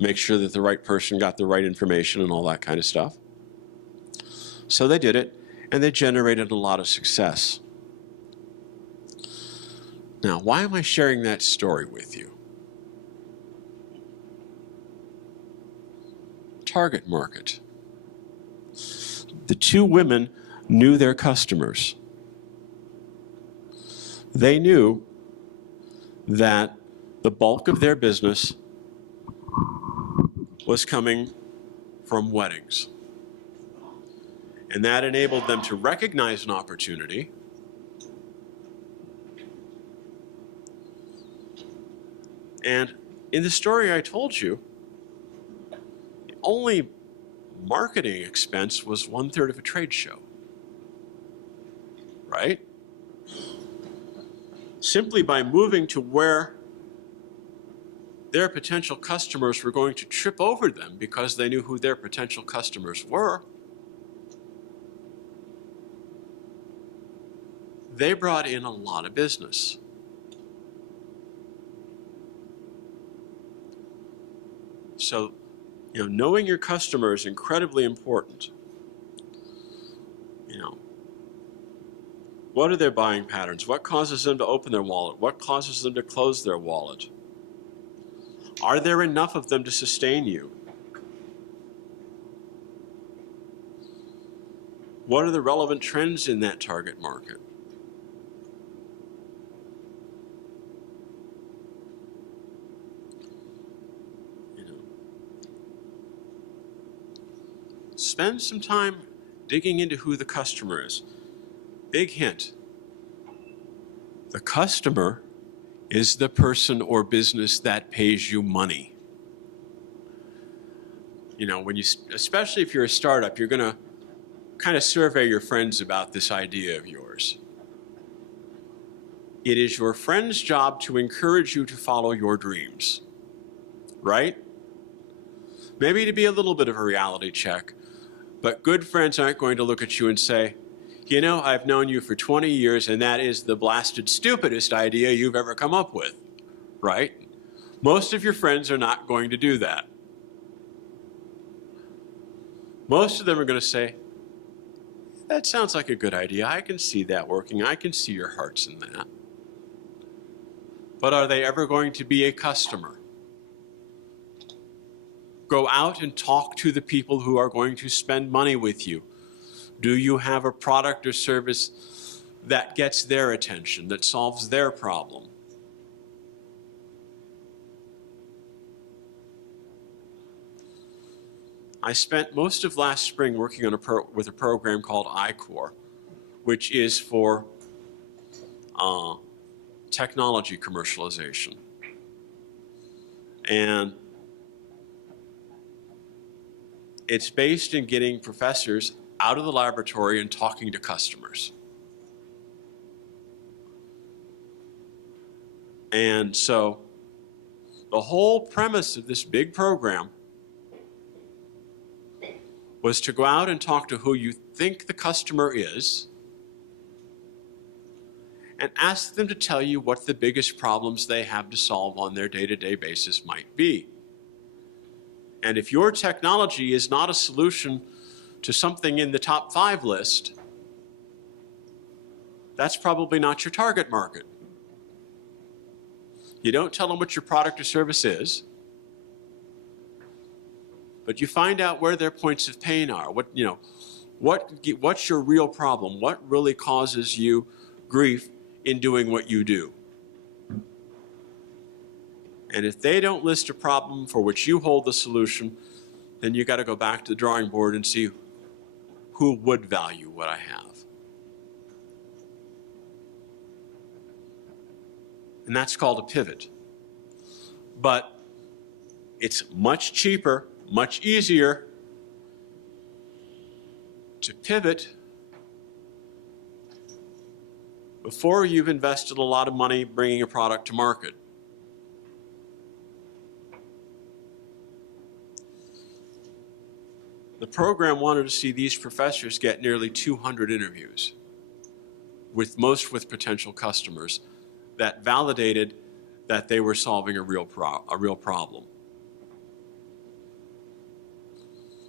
make sure that the right person got the right information and all that kind of stuff. So they did it, and they generated a lot of success. Now, why am I sharing that story with you? Target market. The two women knew their customers. They knew that the bulk of their business was coming from weddings. And that enabled them to recognize an opportunity and in the story I told you, the only marketing expense was 1/3 of a trade show, right? Simply by moving to where their potential customers were going to trip over them because they knew who their potential customers were, they brought in a lot of business. So, knowing your customer is incredibly important. What are their buying patterns? What causes them to open their wallet? What causes them to close their wallet? Are there enough of them to sustain you? What are the relevant trends in that target market? Spend some time digging into who the customer is. Big hint. The customer is the person or business that pays you money. Especially if you're a startup, you're going to kind of survey your friends about this idea of yours. It is your friend's job to encourage you to follow your dreams, right? Maybe to be a little bit of a reality check, but good friends aren't going to look at you and say, you know, I've known you for 20 years and that is the blasted stupidest idea you've ever come up with, right? Most of your friends are not going to do that. Most of them are going to say, that sounds like a good idea. I can see that working. I can see your hearts in that. But are they ever going to be a customer? Go out and talk to the people who are going to spend money with you. Do you have a product or service that gets their attention, that solves their problem? I spent most of last spring working on with a program called I-Core, which is for technology commercialization. And it's based in getting professors out of the laboratory and talking to customers. And so the whole premise of this big program was to go out and talk to who you think the customer is and ask them to tell you what the biggest problems they have to solve on their day-to-day basis might be. And if your technology is not a solution to something in the top 5 list, that's probably not your target market. You don't tell them what your product or service is, but you find out where their points of pain are. What's your real problem? What really causes you grief in doing what you do? And if they don't list a problem for which you hold the solution, then you got to go back to the drawing board and see who would value what I have. And that's called a pivot. But it's much cheaper, much easier to pivot before you've invested a lot of money bringing a product to market. The program wanted to see these professors get nearly 200 interviews, most with potential customers, that validated that they were solving a real problem.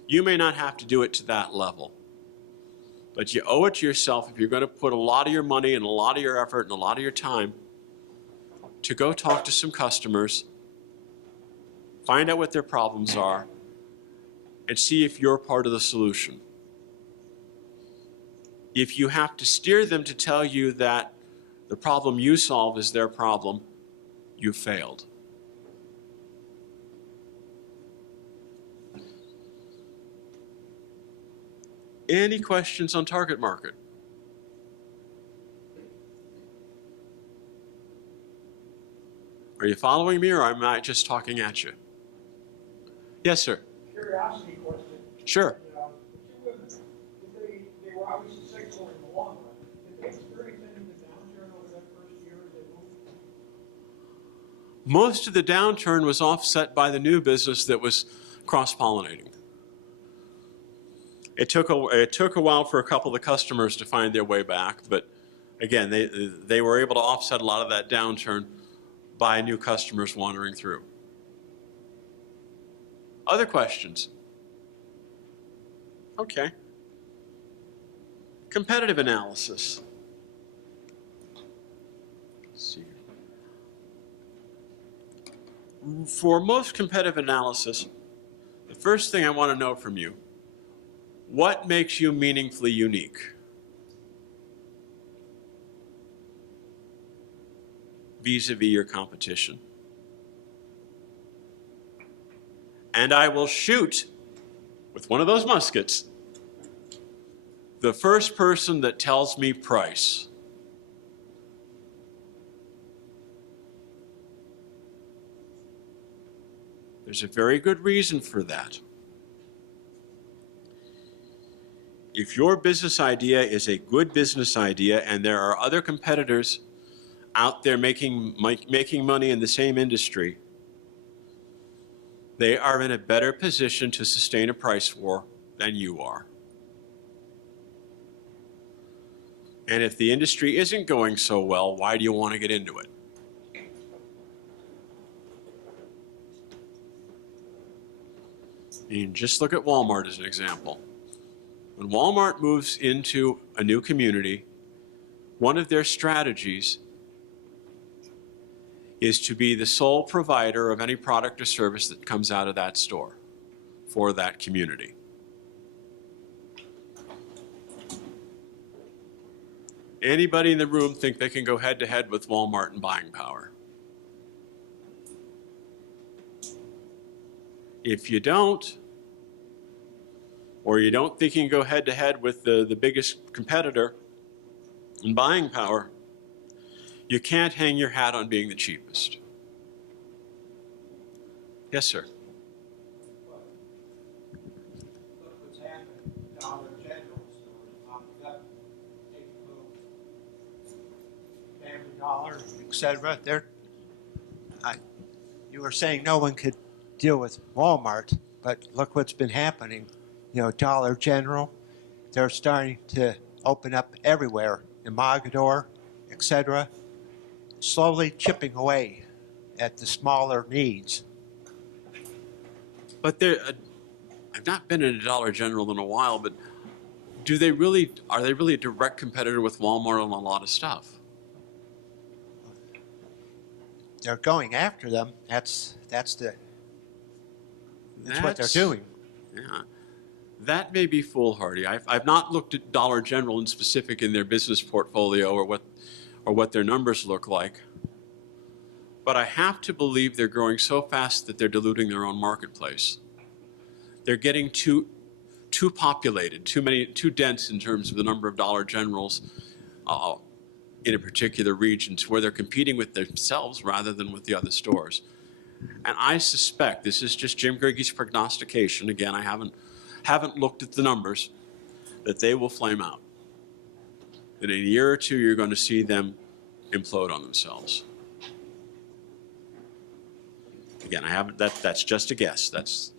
You may not have to do it to that level, but you owe it to yourself if you're going to put a lot of your money and a lot of your effort and a lot of your time to go talk to some customers, find out what their problems are, and see if you're part of the solution. If you have to steer them to tell you that the problem you solve is their problem, you failed. Any questions on target market? Are you following me, or am I just talking at you? Yes, sir. Curiosity question. Sure. You know, the two women, they were obviously successful in the long run. Did they experience any of the downturn over that first year as they moved? Most of the downturn was offset by the new business that was cross-pollinating. It took a while for a couple of the customers to find their way back, but again, they were able to offset a lot of that downturn by new customers wandering through. Other questions? Okay. Competitive analysis. Let's see. For most competitive analysis, the first thing I want to know from you, what makes you meaningfully unique? Vis-a-vis your competition. And I will shoot with one of those muskets the first person that tells me price. There's a very good reason for that. If your business idea is a good business idea and there are other competitors out there making money in the same industry, They are in a better position to sustain a price war than you are. And if the industry isn't going so well, why do you want to get into it? And just look at Walmart as an example. When Walmart moves into a new community, one of their strategies is to be the sole provider of any product or service that comes out of that store for that community. Anybody in the room think they can go head to head with Walmart in buying power? If you don't, or you don't think you can go head to head with the biggest competitor in buying power, you can't hang your hat on being the cheapest. Yes, sir. Look what's happened, Dollar General stores popped up, take a little Family Dollar, et cetera. You were saying no one could deal with Walmart, but look what's been happening. You know, Dollar General, they're starting to open up everywhere, in Mogador, et cetera, slowly chipping away at the smaller needs. But I've not been in a Dollar General in a while, but are they really a direct competitor with Walmart on a lot of stuff? They're going after them. That's what they're doing. Yeah. That may be foolhardy. I've not looked at Dollar General in specific in their business portfolio or what their numbers look like. But I have to believe they're growing so fast that they're diluting their own marketplace. They're getting too populated, too dense in terms of the number of Dollar Generals in a particular region, to where they're competing with themselves rather than with the other stores. And I suspect, this is just Jim Griggy's prognostication, again, I haven't looked at the numbers, that they will flame out. In a year or two, you're going to see them implode on themselves. Again, that's just a guess. That's,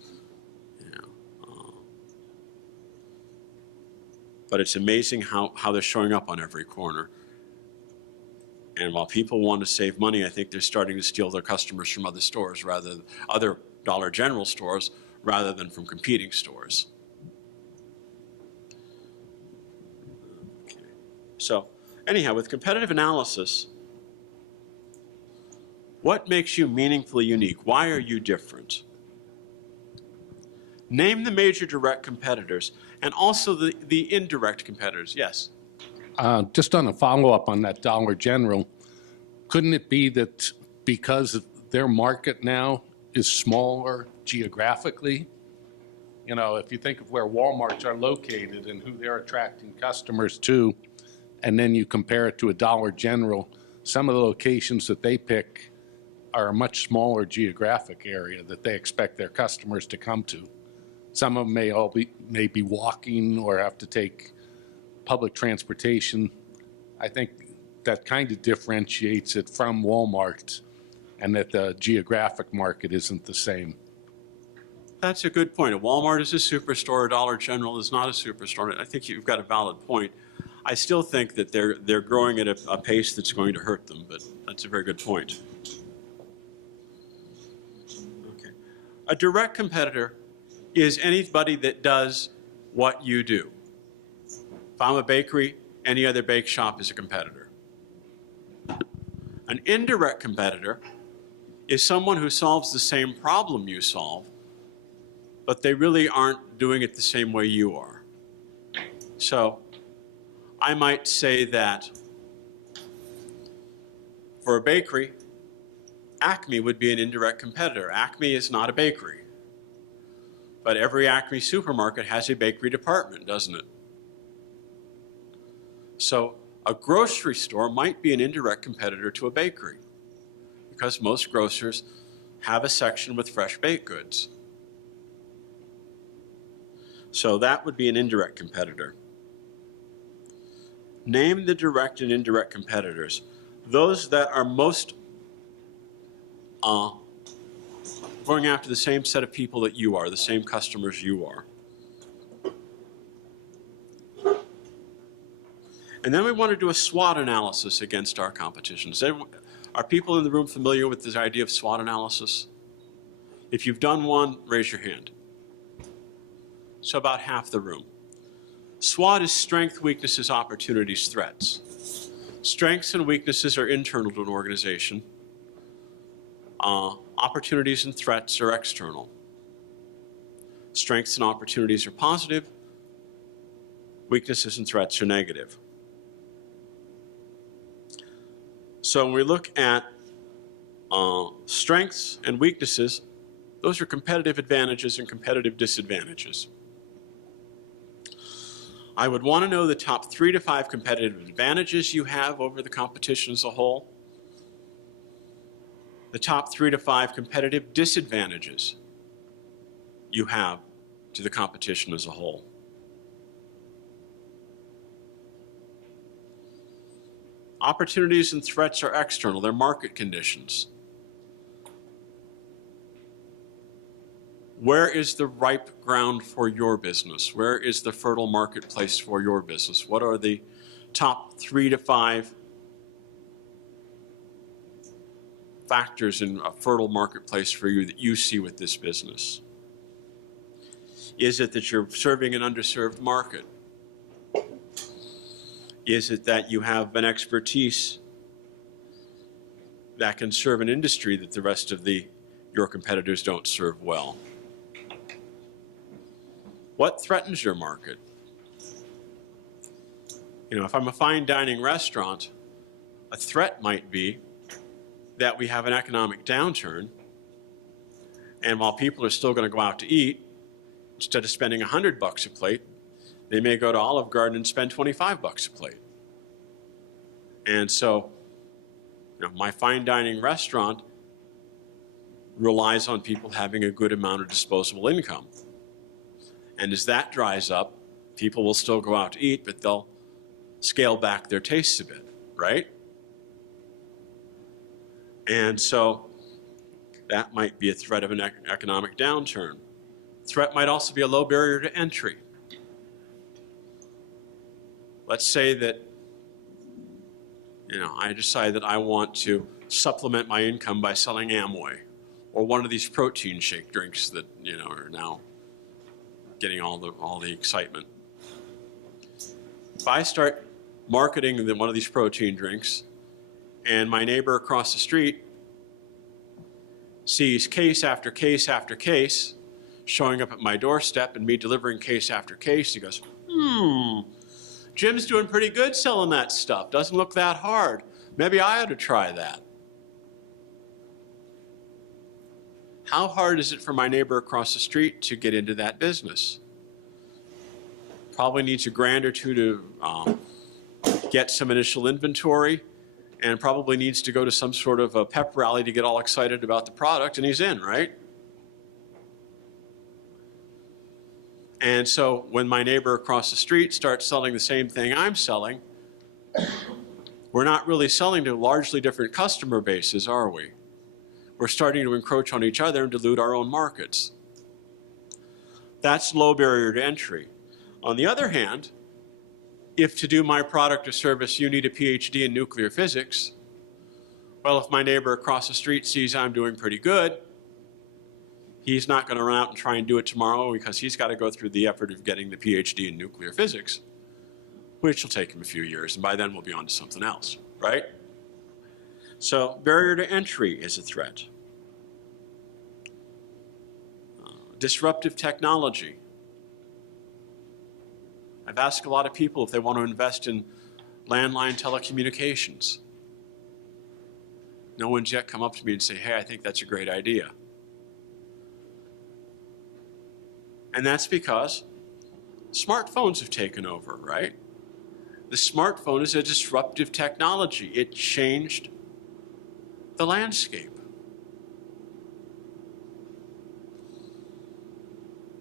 but it's amazing how they're showing up on every corner. And while people want to save money, I think they're starting to steal their customers from other stores, other Dollar General stores, rather than from competing stores. Okay. So, anyhow, with competitive analysis, what makes you meaningfully unique? Why are you different? Name the major direct competitors and also the indirect competitors. Yes? Just on a follow-up on that Dollar General, couldn't it be that because their market now is smaller geographically, you know, if you think of where Walmarts are located and who they're attracting customers to, and then you compare it to a Dollar General, some of the locations that they pick are a much smaller geographic area that they expect their customers to come to. Some of them may be walking or have to take public transportation. I think that kind of differentiates it from Walmart, and that the geographic market isn't the same. That's a good point. A Walmart is a superstore, a Dollar General is not a superstore. I think you've got a valid point. I still think that they're growing at a pace that's going to hurt them, but that's a very good point. Okay. A direct competitor is anybody that does what you do. If I'm a bakery, any other bake shop is a competitor. An indirect competitor is someone who solves the same problem you solve, but they really aren't doing it the same way you are. So I might say that for a bakery, Acme would be an indirect competitor. Acme is not a bakery, but every Acme supermarket has a bakery department, doesn't it? So a grocery store might be an indirect competitor to a bakery, because most grocers have a section with fresh baked goods. So that would be an indirect competitor. Name the direct and indirect competitors. Those that are most going after the same set of people that you are, the same customers you are. And then we want to do a SWOT analysis against our competition. Are people in the room familiar with this idea of SWOT analysis? If you've done one, raise your hand. So about half the room. SWOT is strength, weaknesses, opportunities, threats. Strengths and weaknesses are internal to an organization. Opportunities and threats are external. Strengths and opportunities are positive. Weaknesses and threats are negative. So when we look at strengths and weaknesses, those are competitive advantages and competitive disadvantages. I would want to know the top 3 to 5 competitive advantages you have over the competition as a whole, the top 3 to 5 competitive disadvantages you have to the competition as a whole. Opportunities and threats are external, they're market conditions. Where is the ripe ground for your business? Where is the fertile marketplace for your business? What are the top 3 to 5 factors in a fertile marketplace for you that you see with this business? Is it that you're serving an underserved market? Is it that you have an expertise that can serve an industry that the rest of your competitors don't serve well? What threatens your market? You know, if I'm a fine dining restaurant, a threat might be that we have an economic downturn, and while people are still going to go out to eat, instead of spending $100 a plate, they may go to Olive Garden and spend $25 a plate. And so, you know, my fine dining restaurant relies on people having a good amount of disposable income. And as that dries up, people will still go out to eat, but they'll scale back their tastes a bit, right? And so that might be a threat of an economic downturn. Threat might also be a low barrier to entry. Let's say that, you know, I decide that I want to supplement my income by selling Amway or one of these protein shake drinks that, you know, are now getting all the excitement. If I start marketing one of these protein drinks and my neighbor across the street sees case after case after case showing up at my doorstep and me delivering case after case, he goes, Jim's doing pretty good selling that stuff. Doesn't look that hard. Maybe I ought to try that. How hard is it for my neighbor across the street to get into that business? Probably needs a grand or two to get some initial inventory, and probably needs to go to some sort of a pep rally to get all excited about the product, and he's in, right? And so when my neighbor across the street starts selling the same thing I'm selling, we're not really selling to largely different customer bases, are we? We're starting to encroach on each other and dilute our own markets. That's low barrier to entry. On the other hand, if to do my product or service you need a PhD in nuclear physics, well, if my neighbor across the street sees I'm doing pretty good, he's not going to run out and try and do it tomorrow because he's got to go through the effort of getting the PhD in nuclear physics, which will take him a few years, and by then we'll be on to something else, right? So barrier to entry is a threat. Disruptive technology. I've asked a lot of people if they want to invest in landline telecommunications. No one's yet come up to me and say, hey, I think that's a great idea. And that's because smartphones have taken over, right? The smartphone is a disruptive technology. It changed the landscape.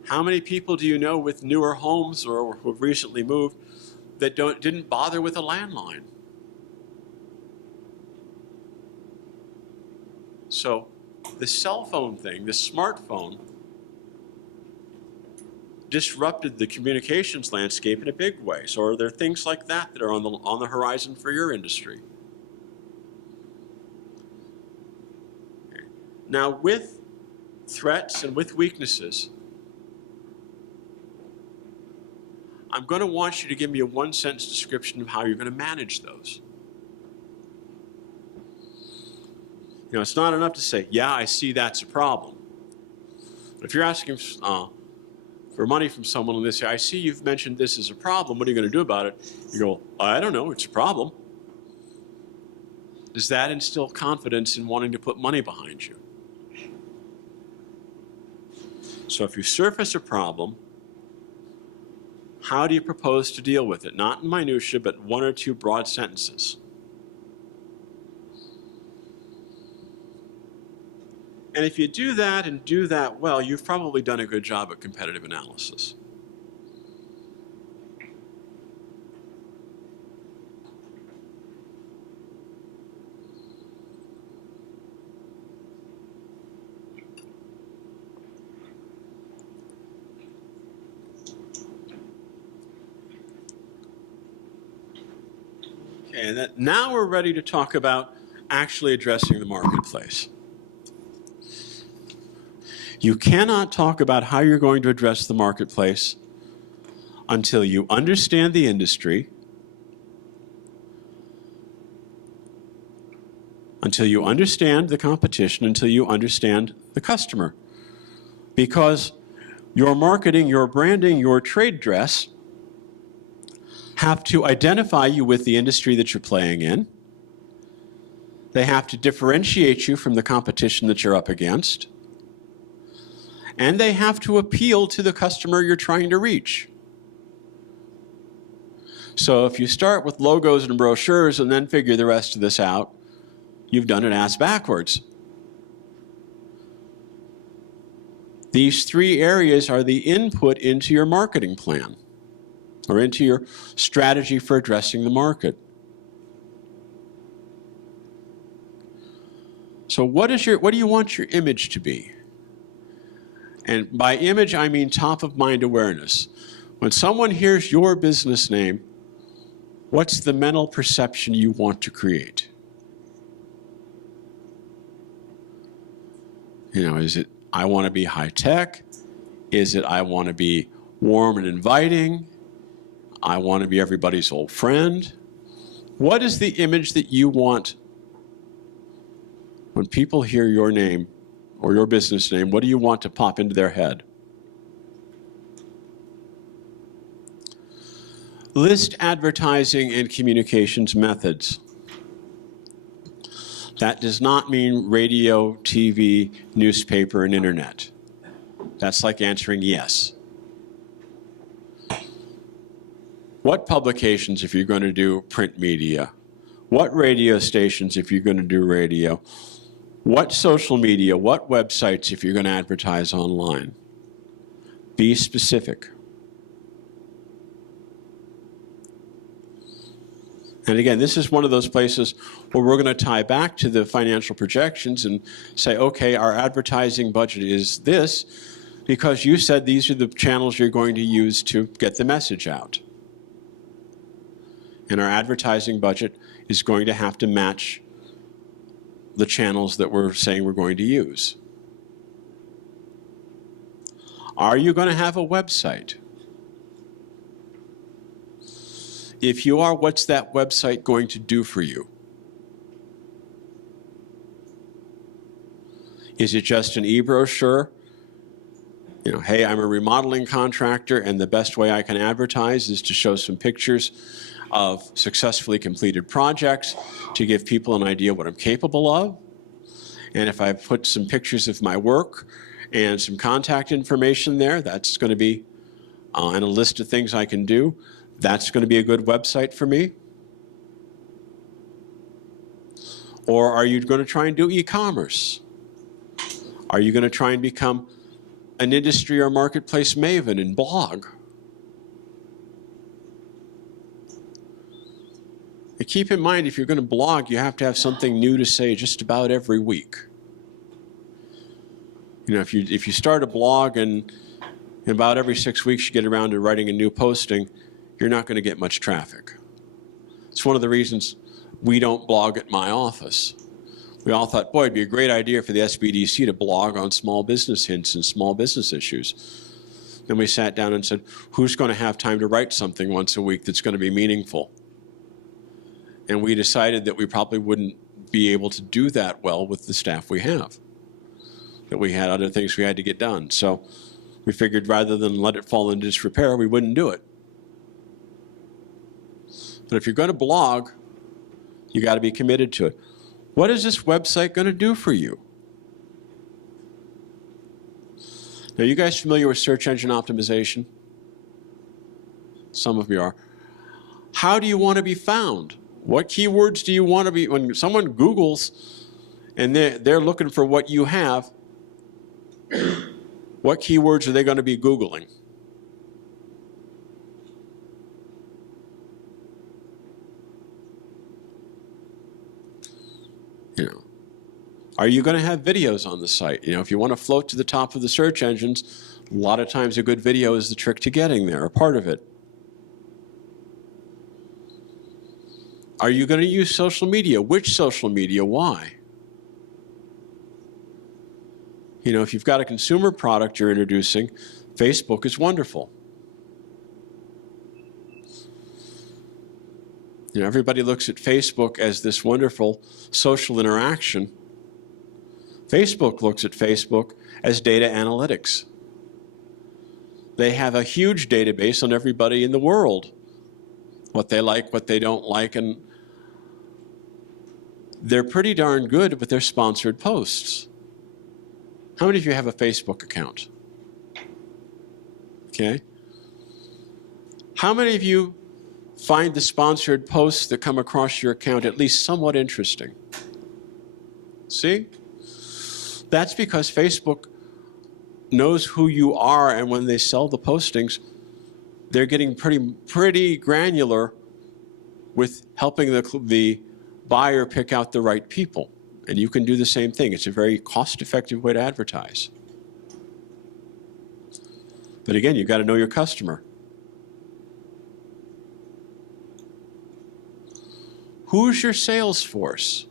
How many people do you know with newer homes or who have recently moved that didn't bother with a landline? So The cell phone thing, the smartphone, disrupted the communications landscape in a big way. So are there things like that that are on the horizon for your industry? Okay. Now, with threats and with weaknesses, I'm going to want you to give me a one-sentence description of how you're going to manage those. You know, it's not enough to say, yeah, I see that's a problem. But if you're asking for money from someone and they say, I see you've mentioned this as a problem, what are you going to do about it? You go, I don't know, it's a problem. Does that instill confidence in wanting to put money behind you? So if you surface a problem, how do you propose to deal with it? Not in minutia, but one or two broad sentences. And if you do that and do that well, you've probably done a good job at competitive analysis. Okay, and now we're ready to talk about actually addressing the marketplace. You cannot talk about how you're going to address the marketplace until you understand the industry, until you understand the competition, until you understand the customer. Because your marketing, your branding, your trade dress have to identify you with the industry that you're playing in. They have to differentiate you from the competition that you're up against. And they have to appeal to the customer you're trying to reach. So if you start with logos and brochures and then figure the rest of this out, you've done it ass backwards. These three areas are the input into your marketing plan or into your strategy for addressing the market. So what do you want your image to be? And by image, I mean top of mind awareness. When someone hears your business name, what's the mental perception you want to create? You know, is it, I want to be high tech? Is it, I want to be warm and inviting? I want to be everybody's old friend? What is the image that you want when people hear your name or your business name? What do you want to pop into their head? List advertising and communications methods. That does not mean radio, TV, newspaper, and internet. That's like answering yes. What publications if you're going to do print media? What radio stations if you're going to do radio? What social media, what websites if you're going to advertise online? Be specific. And again, this is one of those places where we're going to tie back to the financial projections and say, okay, our advertising budget is this because you said these are the channels you're going to use to get the message out. And our advertising budget is going to have to match the channels that we're saying we're going to use. Are you going to have a website? If you are, what's that website going to do for you? Is it just an e-brochure? You know, hey, I'm a remodeling contractor and the best way I can advertise is to show some pictures of successfully completed projects to give people an idea what I'm capable of. And if I put some pictures of my work and some contact information there, that's going to be, and a list of things I can do, that's going to be a good website for me? Or are you going to try and do e-commerce? Are you going to try and become an industry or marketplace maven and blog? And keep in mind, if you're going to blog, you have to have something new to say just about every week. You know, if you start a blog and about every 6 weeks you get around to writing a new posting, you're not going to get much traffic. It's one of the reasons we don't blog at my office. We all thought, boy, it'd be a great idea for the SBDC to blog on small business hints and small business issues. Then we sat down and said, who's going to have time to write something once a week that's going to be meaningful? And we decided that we probably wouldn't be able to do that well with the staff we have, that we had other things we had to get done. So we figured rather than let it fall into disrepair, we wouldn't do it. But if you're going to blog, you got to be committed to it. What is this website going to do for you? Now, you guys familiar with search engine optimization? Some of you are. How do you want to be found? What keywords do you want to be, when someone Googles and they're looking for what you have, what keywords are they going to be Googling? You know, are you going to have videos on the site? You know, if you want to float to the top of the search engines, a lot of times a good video is the trick to getting there, a part of it. Are you going to use social media? Which social media? Why? You know, if you've got a consumer product you're introducing, Facebook is wonderful. You know, everybody looks at Facebook as this wonderful social interaction. Facebook looks at Facebook as data analytics. They have a huge database on everybody in the world, what they like, what they don't like, and they're pretty darn good with their sponsored posts. How many of you have a Facebook account? Okay. How many of you find the sponsored posts that come across your account at least somewhat interesting? See? That's because Facebook knows who you are, and when they sell the postings, they're getting pretty granular with helping the buyer pick out the right people. And you can do the same thing. It's a very cost-effective way to advertise. But again, you've got to know your customer. Who's your sales force?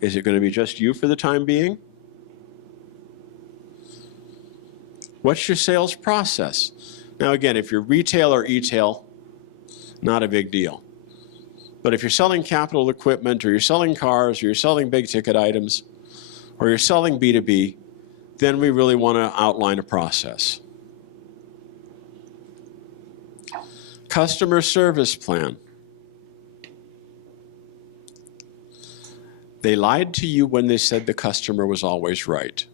Is it going to be just you for the time being? What's your sales process? Now again, if you're retail or e-tail, not a big deal. But if you're selling capital equipment, or you're selling cars, or you're selling big ticket items, or you're selling B2B, then we really want to outline a process. Customer service plan. They lied to you when they said the customer was always right.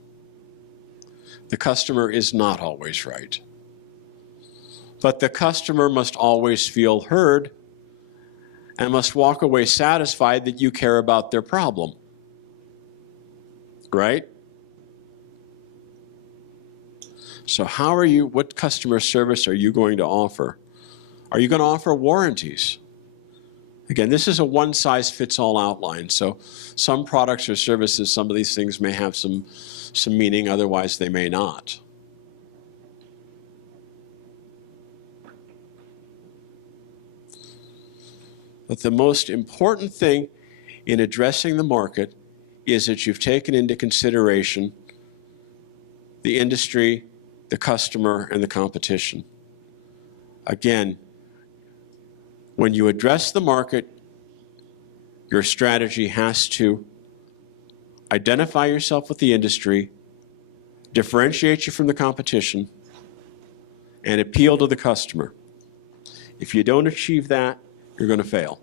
The customer is not always right. But the customer must always feel heard and must walk away satisfied that you care about their problem. Right? So what customer service are you going to offer? Are you going to offer warranties? Again, this is a one-size-fits-all outline, so some products or services, some of these things may have some meaning, otherwise they may not. But the most important thing in addressing the market is that you've taken into consideration the industry, the customer, and the competition. Again, when you address the market, your strategy has to identify yourself with the industry, differentiate you from the competition, and appeal to the customer. If you don't achieve that, you're going to fail.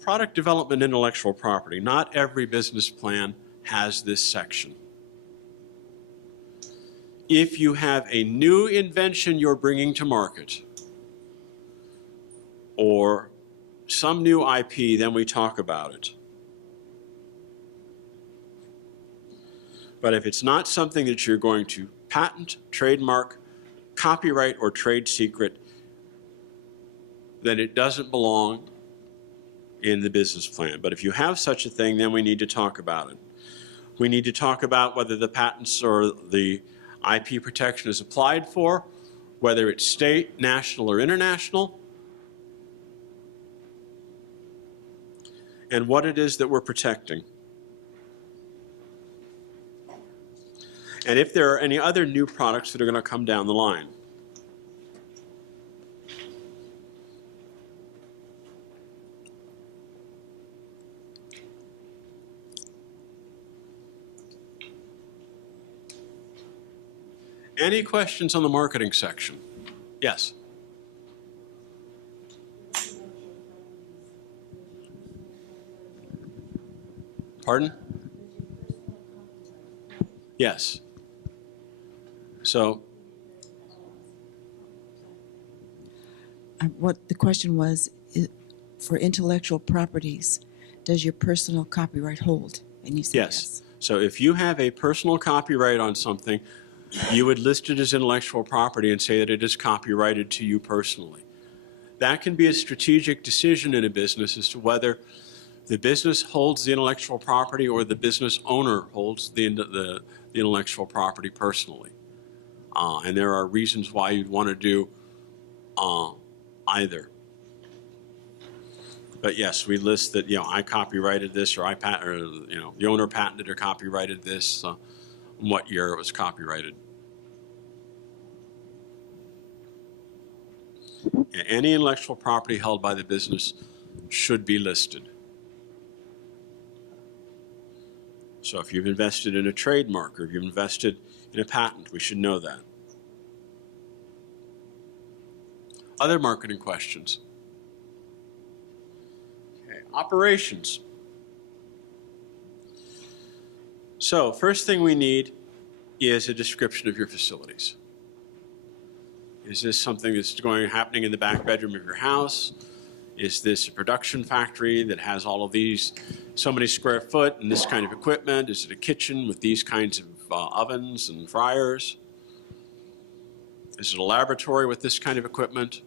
Product development, intellectual property. Not every business plan has this section. If you have a new invention you're bringing to market, or some new IP, then we talk about it. But if it's not something that you're going to patent, trademark, copyright, or trade secret, then it doesn't belong in the business plan. But if you have such a thing, then we need to talk about it. We need to talk about whether the patents or the IP protection is applied for, whether it's state, national, or international, and what it is that we're protecting. And if there are any other new products that are going to come down the line. Any questions on the marketing section? Yes. Pardon? Yes. So, What the question was, for intellectual properties, does your personal copyright hold? And you said yes. So if you have a personal copyright on something, you would list it as intellectual property and say that it is copyrighted to you personally. That can be a strategic decision in a business as to whether the business holds the intellectual property or the business owner holds the intellectual property personally. And there are reasons why you'd want to do either. But yes, we list that, I copyrighted this, or the owner patented or copyrighted this, what year it was copyrighted. Any intellectual property held by the business should be listed. So if you've invested in a trademark or if you've invested in a patent, we should know that. Other marketing questions? Okay, operations. So first thing we need is a description of your facilities. Is this something that's happening in the back bedroom of your house? Is this a production factory that has all of these, so many square foot and this kind of equipment? Is it a kitchen with these kinds of ovens and fryers? Is it a laboratory with this kind of equipment?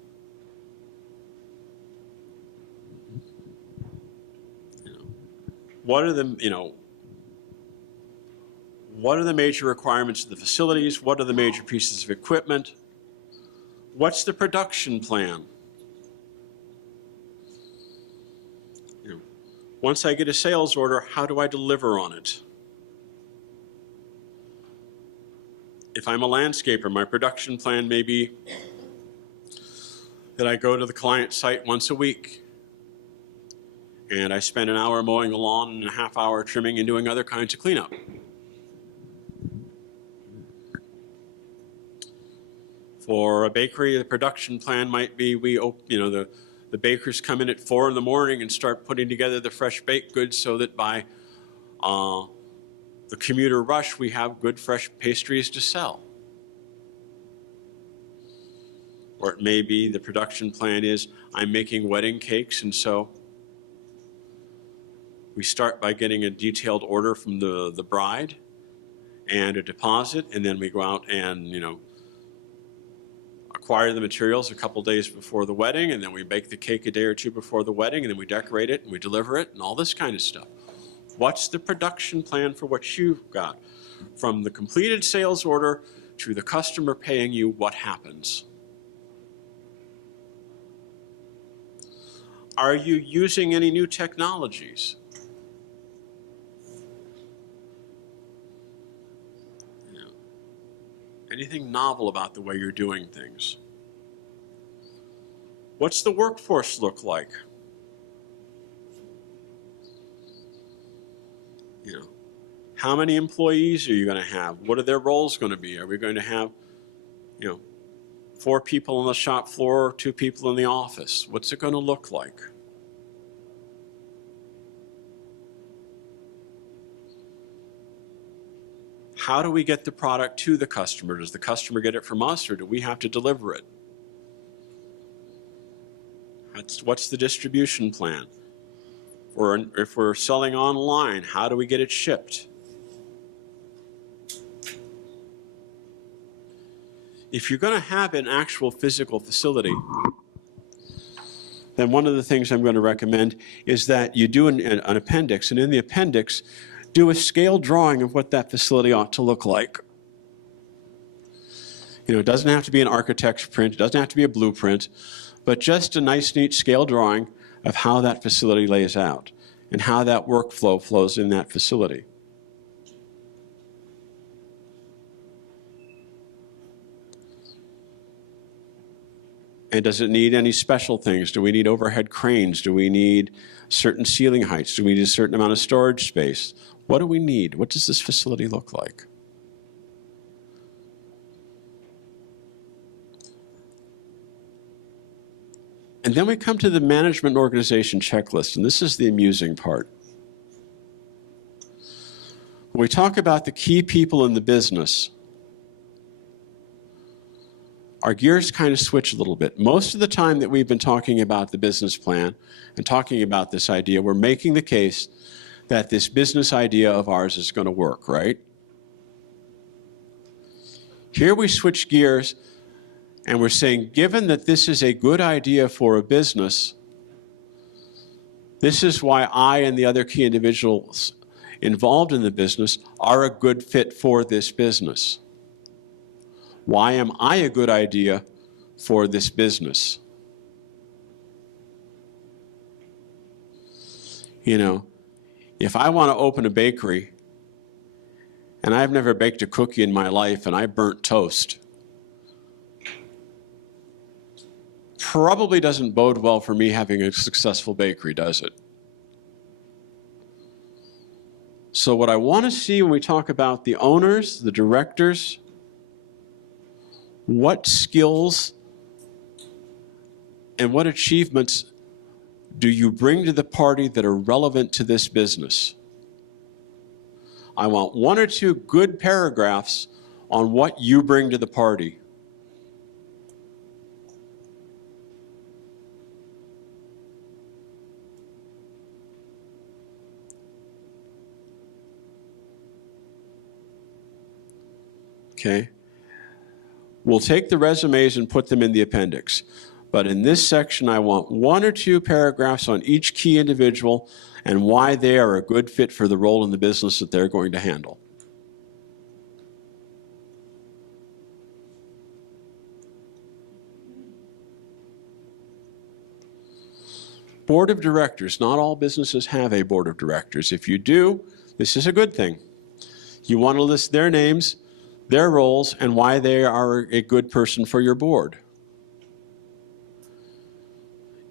What are the, what are the major requirements of the facilities? What are the major pieces of equipment? What's the production plan? Once I get a sales order, how do I deliver on it? If I'm a landscaper, my production plan may be that I go to the client site once a week and I spend an hour mowing the lawn and a half hour trimming and doing other kinds of cleanup. For a bakery, the production plan might be the bakers come in at 4 in the morning and start putting together the fresh baked goods so that by the commuter rush, we have good fresh pastries to sell. Or it may be the production plan is I'm making wedding cakes, and so we start by getting a detailed order from the bride and a deposit, and then we go out and, acquire the materials a couple days before the wedding, and then we bake the cake a day or two before the wedding, and then we decorate it and we deliver it and all this kind of stuff. What's the production plan for what you've got? From the completed sales order to the customer paying you, what happens? Are you using any new technologies? Anything novel about the way you're doing things? What's the workforce look like? How many employees are you going to have? What are their roles going to be? Are we going to have, 4 people on the shop floor, 2 people in the office? What's it going to look like? How do we get the product to the customer? Does the customer get it from us, or do we have to deliver it? What's the distribution plan? Or if we're selling online, how do we get it shipped? If you're going to have an actual physical facility, then one of the things I'm going to recommend is that you do an appendix, and in the appendix, do a scale drawing of what that facility ought to look like. You know, it doesn't have to be an architect's print, it doesn't have to be a blueprint, but just a nice, neat scale drawing of how that facility lays out and how that workflow flows in that facility. And does it need any special things? Do we need overhead cranes? Do we need certain ceiling heights? Do we need a certain amount of storage space? What do we need? What does this facility look like? And then we come to the management organization checklist, and this is the amusing part. When we talk about the key people in the business, our gears kind of switch a little bit. Most of the time that we've been talking about the business plan and talking about this idea, we're making the case that this business idea of ours is going to work, right? Here we switch gears and we're saying, given that this is a good idea for a business, this is why I and the other key individuals involved in the business are a good fit for this business. Why am I a good idea for this business? You know, if I want to open a bakery and I've never baked a cookie in my life and I burnt toast, probably doesn't bode well for me having a successful bakery, does it? So what I want to see when we talk about the owners, the directors, what skills and what achievements do you bring to the party that are relevant to this business? I want 1 or 2 good paragraphs on what you bring to the party. Okay? We'll take the resumes and put them in the appendix. But in this section, I want 1 or 2 paragraphs on each key individual and why they are a good fit for the role in the business that they're going to handle. Board of directors. Not all businesses have a board of directors. If you do, this is a good thing. You want to list their names, their roles, and why they are a good person for your board.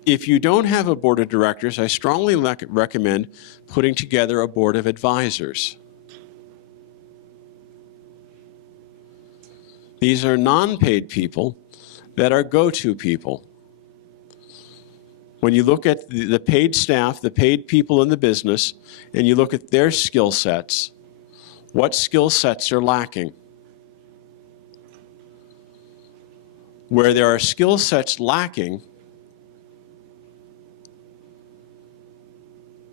If you don't have a board of directors, I strongly recommend putting together a board of advisors. These are non-paid people that are go-to people. When you look at the paid staff, the paid people in the business, and you look at their skill sets, what skill sets are lacking? Where there are skill sets lacking,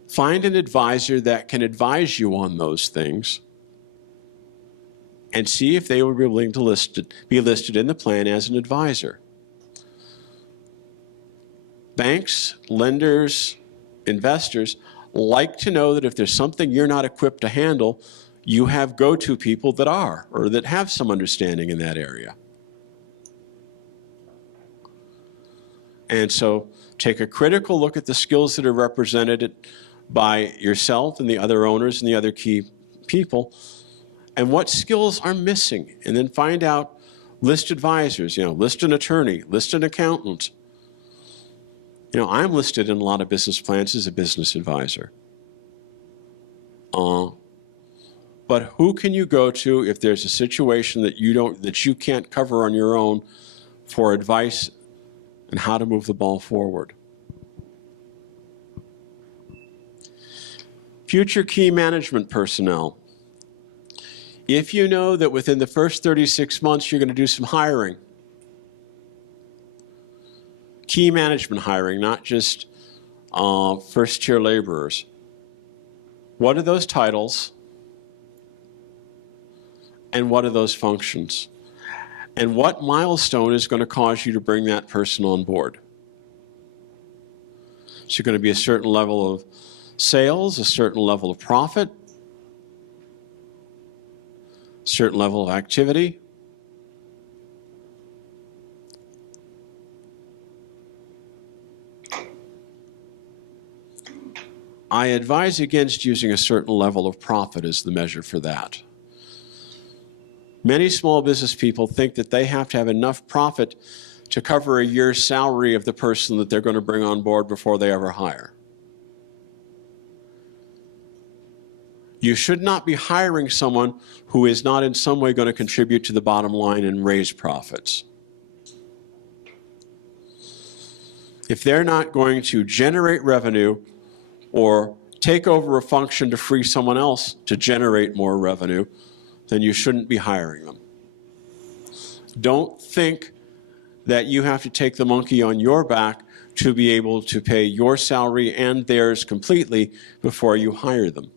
find an advisor that can advise you on those things and see if they would be willing to be listed in the plan as an advisor. Banks, lenders, investors like to know that if there's something you're not equipped to handle, you have go-to people that are, or that have some understanding in that area. And so take a critical look at the skills that are represented by yourself and the other owners and the other key people, and what skills are missing. And then find out, list advisors, list an attorney, list an accountant. I'm listed in a lot of business plans as a business advisor. But who can you go to if there's a situation that you can't cover on your own for advice and how to move the ball forward? Future key management personnel. If you know that within the first 36 months you're going to do some hiring, key management hiring, not just first-tier laborers. What are those titles? And what are those functions? And what milestone is going to cause you to bring that person on board? Is it going to be a certain level of sales, a certain level of profit, a certain level of activity? I advise against using a certain level of profit as the measure for that. Many small business people think that they have to have enough profit to cover a year's salary of the person that they're going to bring on board before they ever hire. You should not be hiring someone who is not in some way going to contribute to the bottom line and raise profits. If they're not going to generate revenue or take over a function to free someone else to generate more revenue, then you shouldn't be hiring them. Don't think that you have to take the monkey on your back to be able to pay your salary and theirs completely before you hire them.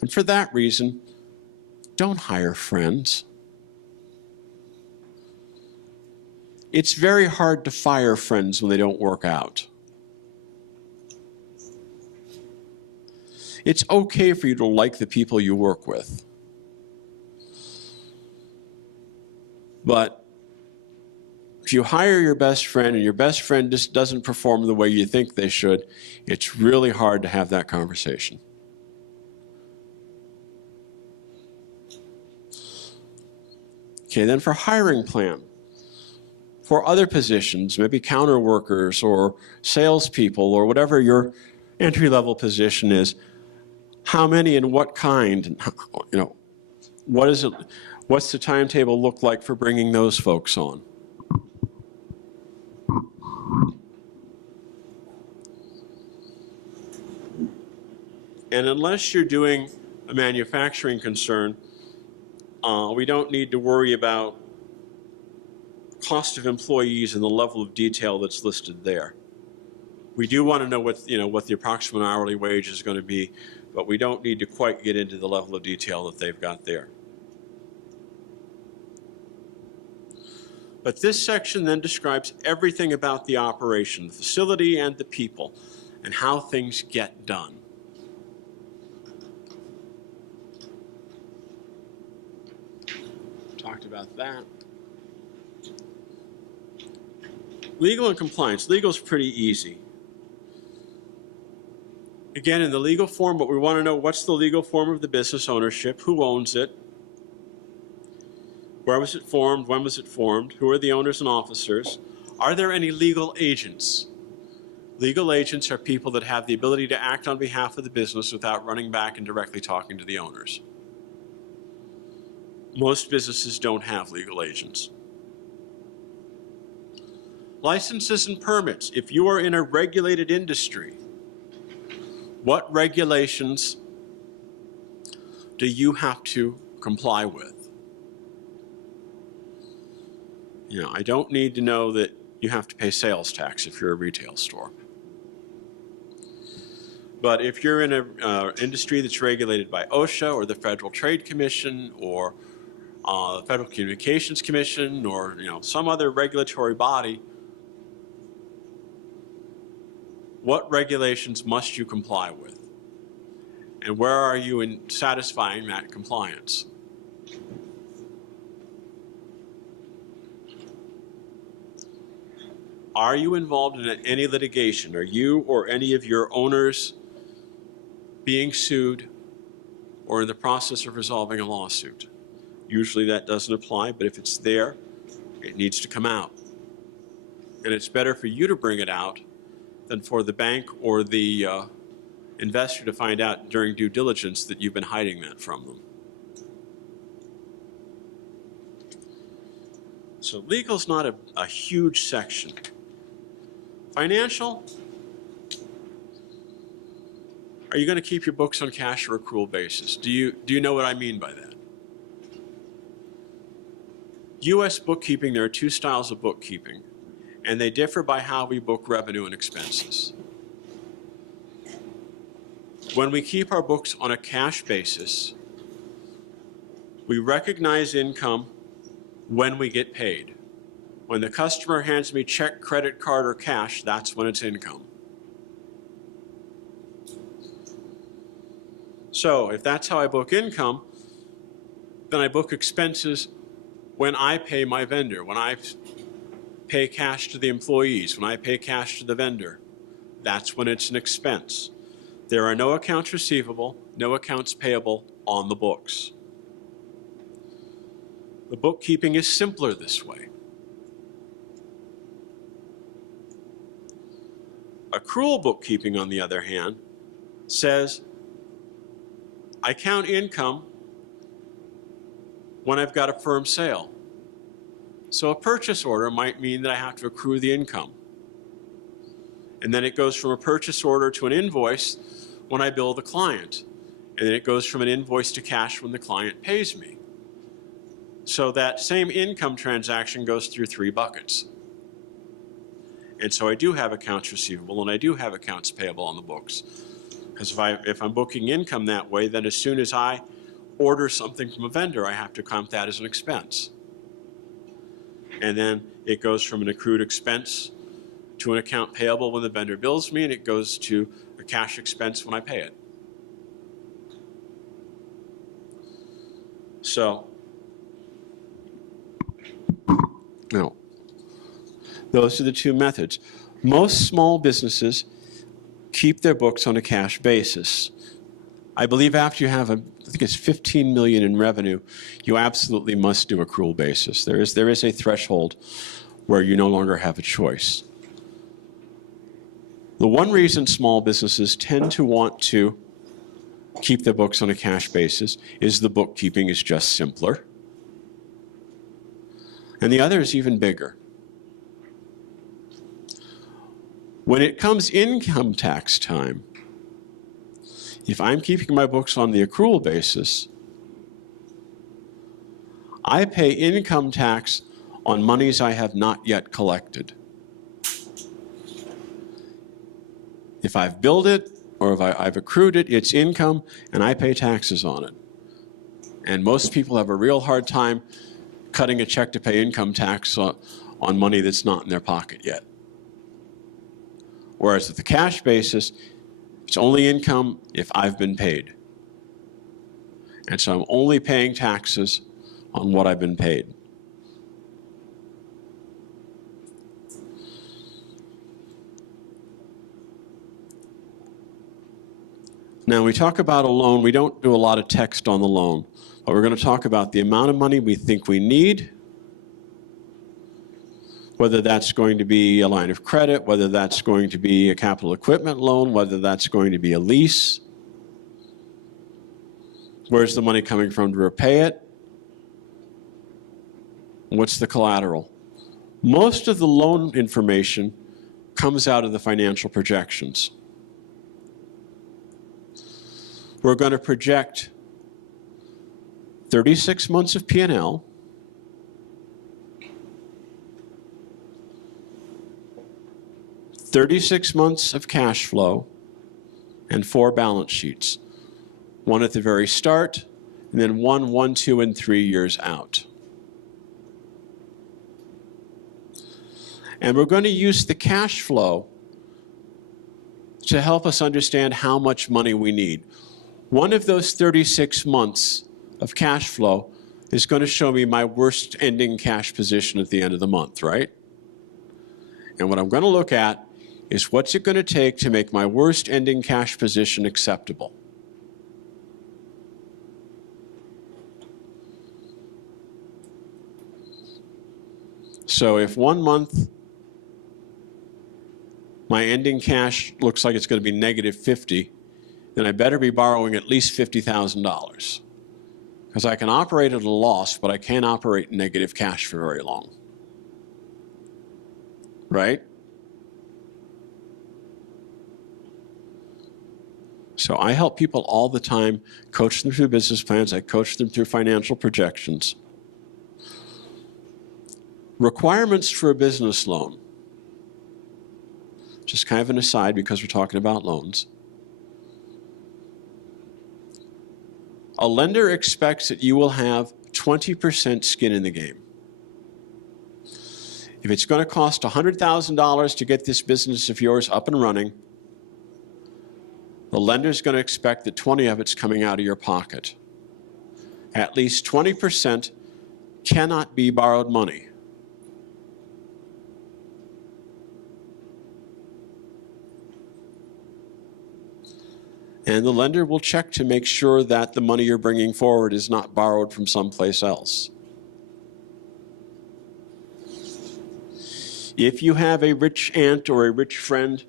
And for that reason, don't hire friends. It's very hard to fire friends when they don't work out. It's okay for you to like the people you work with. But if you hire your best friend and your best friend just doesn't perform the way you think they should, it's really hard to have that conversation. Okay, then for hiring plan. For other positions, maybe counter workers or salespeople or whatever your entry-level position is, how many and what kind, what is it, what's the timetable look like for bringing those folks on? And unless you're doing a manufacturing concern, we don't need to worry about cost of employees and the level of detail that's listed there. We do want to know what the approximate hourly wage is going to be, but we don't need to quite get into the level of detail that they've got there. But this section then describes everything about the operation, the facility and the people, and how things get done. Talked about that. Legal and compliance. Legal is pretty easy. Again, in the legal form, what we want to know, what's the legal form of the business ownership? Who owns it? Where was it formed? When was it formed? Who are the owners and officers? Are there any legal agents? Legal agents are people that have the ability to act on behalf of the business without running back and directly talking to the owners. Most businesses don't have legal agents. Licenses and permits. If you are in a regulated industry, what regulations do you have to comply with? I don't need to know that you have to pay sales tax if you're a retail store. But if you're in an industry that's regulated by OSHA or the Federal Trade Commission or the Federal Communications Commission or some other regulatory body, what regulations must you comply with? And where are you in satisfying that compliance? Are you involved in any litigation? Are you or any of your owners being sued or in the process of resolving a lawsuit? Usually that doesn't apply, but if it's there, it needs to come out. And it's better for you to bring it out than for the bank or the investor to find out during due diligence that you've been hiding that from them. So legal's not a huge section. Financial, are you going to keep your books on cash or accrual basis? Do you know what I mean by that? U.S. bookkeeping, there are two styles of bookkeeping, and they differ by how we book revenue and expenses. When we keep our books on a cash basis, we recognize income when we get paid. When the customer hands me check, credit card, or cash, that's when it's income. So if that's how I book income, then I book expenses when I pay my vendor, when I pay cash to the employees, when I pay cash to the vendor. That's when it's an expense. There are no accounts receivable, no accounts payable on the books. The bookkeeping is simpler this way. Accrual bookkeeping, on the other hand, says I count income when I've got a firm sale. So a purchase order might mean that I have to accrue the income. And then it goes from a purchase order to an invoice when I bill the client. And then it goes from an invoice to cash when the client pays me. So that same income transaction goes through three buckets. And so I do have accounts receivable and I do have accounts payable on the books. Because if I'm booking income that way, then as soon as I order something from a vendor, I have to count that as an expense. And then it goes from an accrued expense to an account payable when the vendor bills me, and it goes to a cash expense when I pay it. So, now, those are the two methods. Most small businesses keep their books on a cash basis. I believe after you have, I think it's 15 million in revenue, you absolutely must do accrual basis. There is a threshold where you no longer have a choice. The one reason small businesses tend to want to keep their books on a cash basis is the bookkeeping is just simpler. And the other is even bigger. When it comes income tax time, if I'm keeping my books on the accrual basis, I pay income tax on monies I have not yet collected. If I've billed it or if I've accrued it, it's income and I pay taxes on it. And most people have a real hard time cutting a check to pay income tax on money that's not in their pocket yet. Whereas at the cash basis, it's only income if I've been paid. And so I'm only paying taxes on what I've been paid. Now, we talk about a loan. We don't do a lot of text on the loan, but we're going to talk about the amount of money we think we need, whether that's going to be a line of credit, whether that's going to be a capital equipment loan, whether that's going to be a lease. Where's the money coming from to repay it? What's the collateral? Most of the loan information comes out of the financial projections. We're going to project 36 months of P&L, 36 months of cash flow, and 4 balance sheets. One at the very start, and then 1, 2, and 3 years out. And we're going to use the cash flow to help us understand how much money we need. One of those 36 months of cash flow is going to show me my worst ending cash position at the end of the month, right? And what I'm going to look at is what's it going to take to make my worst ending cash position acceptable. So if 1 month my ending cash looks like it's going to be negative 50, then I better be borrowing at least $50,000. Because I can operate at a loss, but I can't operate in negative cash for very long. Right? So I help people all the time, coach them through business plans, I coach them through financial projections. Requirements for a business loan. Just kind of an aside because we're talking about loans. A lender expects that you will have 20% skin in the game. If it's going to cost $100,000 to get this business of yours up and running, the lender's going to expect that 20 of it's coming out of your pocket. At least 20% cannot be borrowed money. And the lender will check to make sure that the money you're bringing forward is not borrowed from someplace else. If you have a rich aunt or a rich friend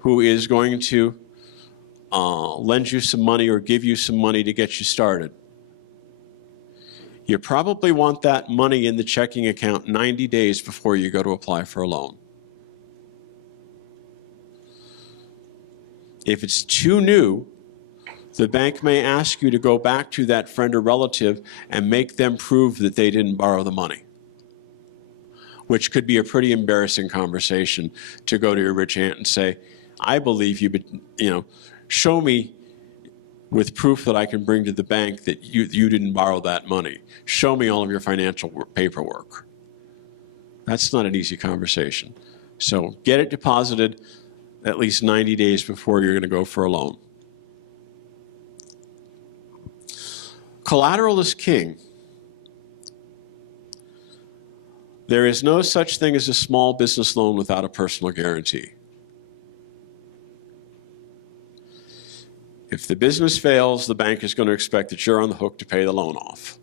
who is going to lend you some money or give you some money to get you started, you probably want that money in the checking account 90 days before you go to apply for a loan. If it's too new, the bank may ask you to go back to that friend or relative and make them prove that they didn't borrow the money, which could be a pretty embarrassing conversation to go to your rich aunt and say, I believe you, but show me with proof that I can bring to the bank that you didn't borrow that money. Show me all of your financial paperwork. That's not an easy conversation. So get it deposited at least 90 days before you're going to go for a loan. Collateral is king. There is no such thing as a small business loan without a personal guarantee. If the business fails, the bank is going to expect that you're on the hook to pay the loan off.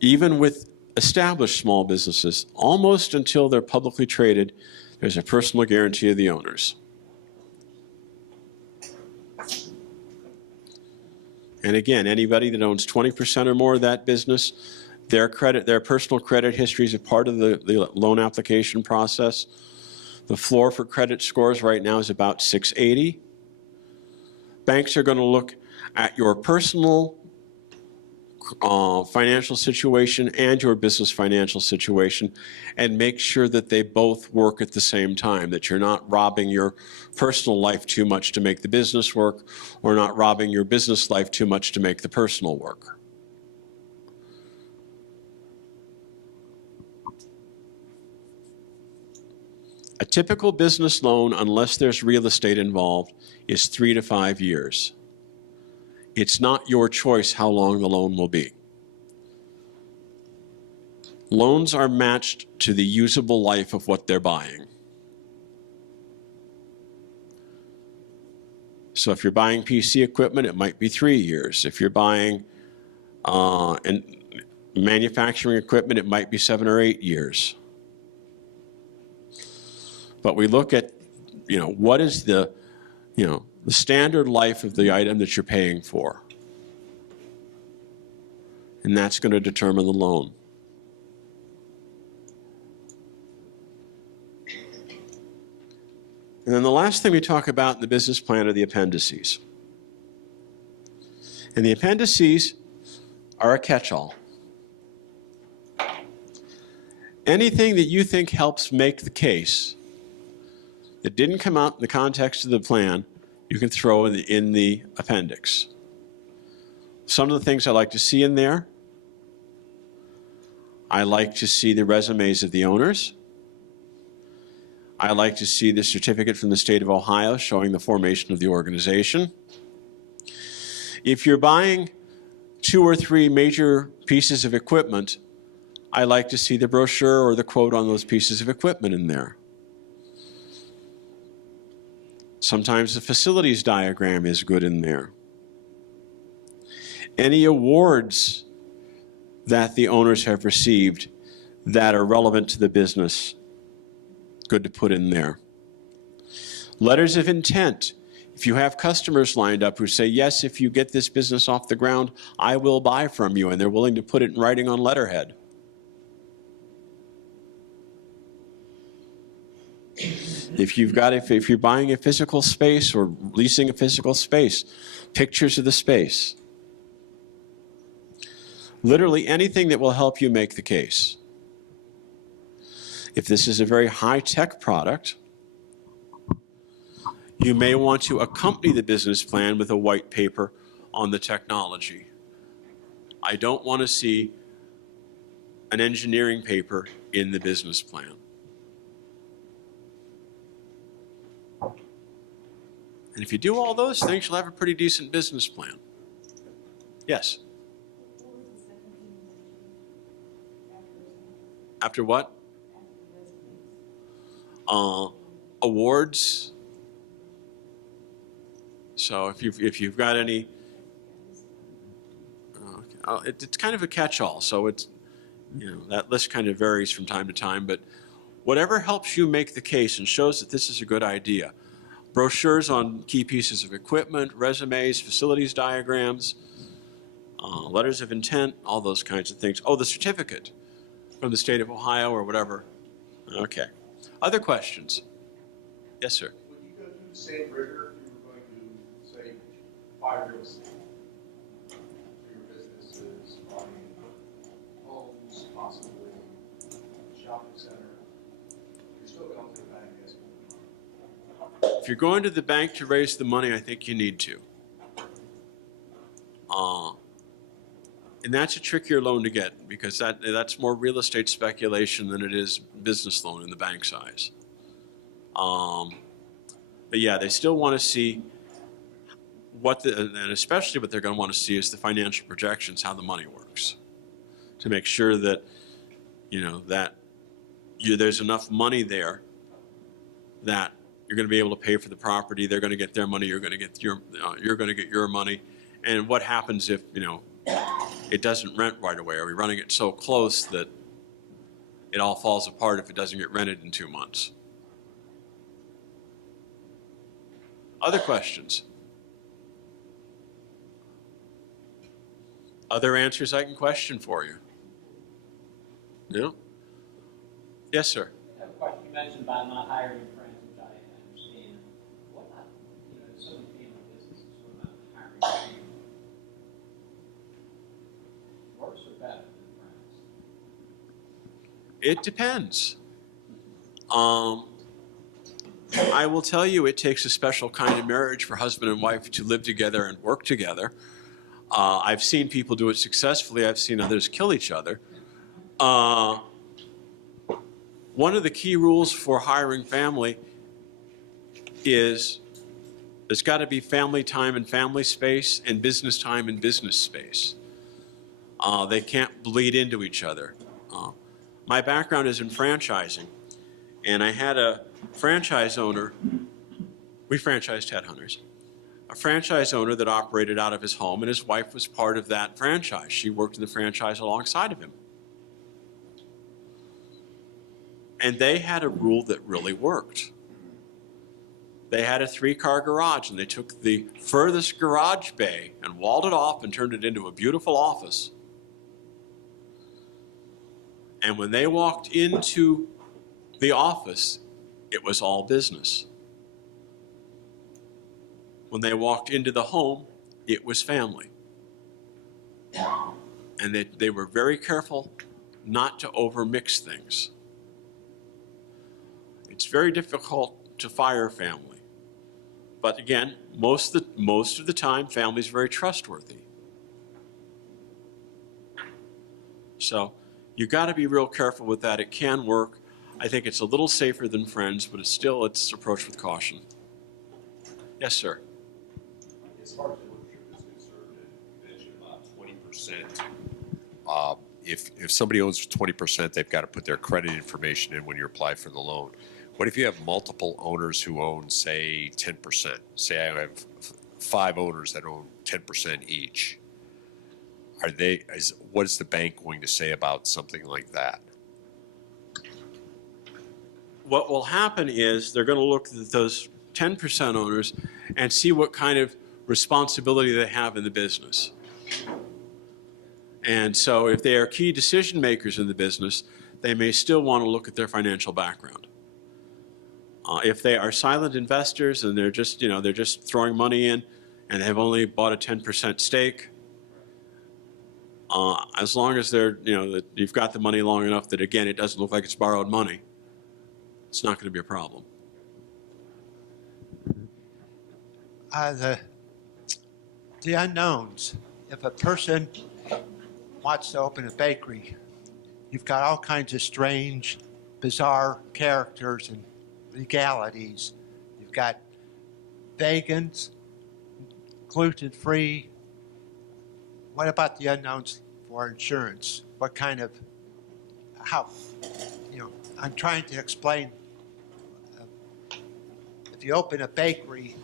Even with established small businesses, almost until they're publicly traded, there's a personal guarantee of the owners. And again, anybody that owns 20% or more of that business, their personal credit history is a part of the loan application process. The floor for credit scores right now is about 680. Banks are going to look at your personal financial situation and your business financial situation and make sure that they both work at the same time, that you're not robbing your personal life too much to make the business work, or not robbing your business life too much to make the personal work. A typical business loan, unless there's real estate involved, is 3 to 5 years. It's not your choice how long the loan will be. Loans are matched to the usable life of what they're buying. So if you're buying PC equipment, it might be 3 years. If you're buying manufacturing equipment, it might be 7 or 8 years. But we look at, what is the standard life of the item that you're paying for. And that's going to determine the loan. And then the last thing we talk about in the business plan are the appendices. And the appendices are a catch-all. Anything that you think helps make the case that didn't come out in the context of the plan, you can throw in the appendix. Some of the things I like to see in there, I like to see the resumes of the owners. I like to see the certificate from the state of Ohio showing the formation of the organization. If you're buying 2 or 3 major pieces of equipment, I like to see the brochure or the quote on those pieces of equipment in there. Sometimes the facilities diagram is good in there. Any awards that the owners have received that are relevant to the business, good to put in there. Letters of intent. If you have customers lined up who say, yes, if you get this business off the ground, I will buy from you, and they're willing to put it in writing on letterhead. If you're buying a physical space or leasing a physical space, pictures of the space. Literally anything that will help you make the case. If this is a very high-tech product, you may want to accompany the business plan with a white paper on the technology. I don't want to see an engineering paper in the business plan. And if you do all those things, you'll have a pretty decent business plan. Yes? After what? Awards. So if you've got any, it's kind of a catch-all. So it's, that list kind of varies from time to time. But whatever helps you make the case and shows that this is a good idea. Brochures on key pieces of equipment, resumes, facilities diagrams, letters of intent, all those kinds of things. Oh, the certificate from the state of Ohio or whatever. Okay. Other questions? Yes, sir. Would you go through the same rigor if you were going to, say, buy real estate for your businesses, buying homes, possibly shopping center? You're still going to the bank, yes? If you're going to the bank to raise the money, I think you need to. And that's a trickier loan to get because that's more real estate speculation than it is business loan in the bank size. But yeah, they still want to see and especially what they're going to want to see is the financial projections, how the money works, to make sure that, there's enough money there that you're going to be able to pay for the property. They're going to get their money. You're going to get your money. And what happens if, it doesn't rent right away? Are we running it so close that it all falls apart if it doesn't get rented in 2 months? Other questions? Other answers I can question for you? No? Yes, sir. I have a question. You mentioned about not hiring friends, which I understand. What about, so many family businesses, what about hiring friends? Worse or better than friends? It depends. I will tell you, it takes a special kind of marriage for husband and wife to live together and work together. I've seen people do it successfully. I've seen others kill each other. One of the key rules for hiring family is there's got to be family time and family space and business time and business space. They can't bleed into each other. My background is in franchising, and I had a franchise owner. We franchised headhunters. A franchise owner that operated out of his home, and his wife was part of that franchise. She worked in the franchise alongside of him. And they had a rule that really worked. They had a 3-car garage, and they took the furthest garage bay and walled it off and turned it into a beautiful office. And when they walked into the office, it was all business. When they walked into the home, it was family. And they were very careful not to overmix things. It's very difficult to fire family. But again, most of the time, family is very trustworthy. So you got to be real careful with that. It can work. I think it's a little safer than friends, but it's approached with caution. Yes, sir. As far as ownership is concerned, you mentioned about 20%. If somebody owns 20%, they've got to put their credit information in when you apply for the loan. What if you have multiple owners who own, say, 10%? Say I have 5 owners that own 10% each. What is the bank going to say about something like that? What will happen is they're going to look at those 10% owners and see what kind of responsibility they have in the business. And so if they are key decision makers in the business, they may still want to look at their financial background. If they are silent investors and they're just throwing money in and they have only bought a 10% stake, As long as they're, that you've got the money long enough that, again, it doesn't look like it's borrowed money, it's not going to be a problem. The unknowns. If a person wants to open a bakery, you've got all kinds of strange, bizarre characters and legalities. You've got vegans, gluten-free. What about the unknowns for insurance? What kind of, how, I'm trying to explain. If you open a bakery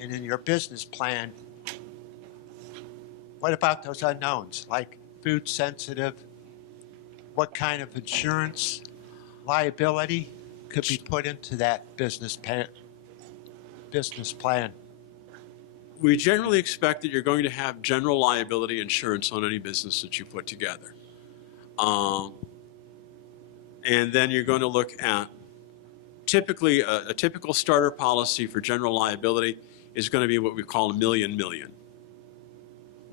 and in your business plan, what about those unknowns, like food sensitive? What kind of insurance liability could be put into that business plan? We generally expect that you're going to have general liability insurance on any business that you put together. And then you're going to look at, typically, a typical starter policy for general liability is going to be what we call a million,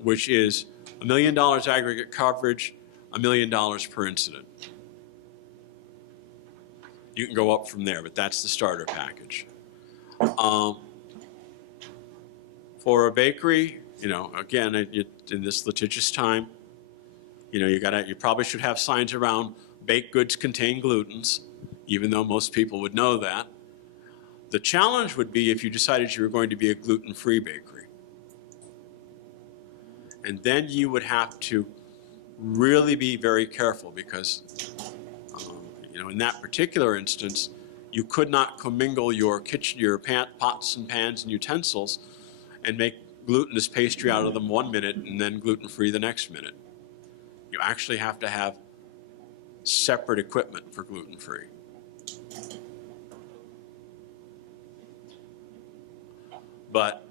which is $1 million aggregate coverage, $1 million per incident. You can go up from there, but that's the starter package. For a bakery, again, in this litigious time, you probably should have signs around baked goods contain glutens, even though most people would know that. The challenge would be if you decided you were going to be a gluten-free bakery. And then you would have to really be very careful because, in that particular instance, you could not commingle your pots and pans and utensils and make glutinous pastry out of them 1 minute and then gluten-free the next minute. You actually have to have separate equipment for gluten-free. But,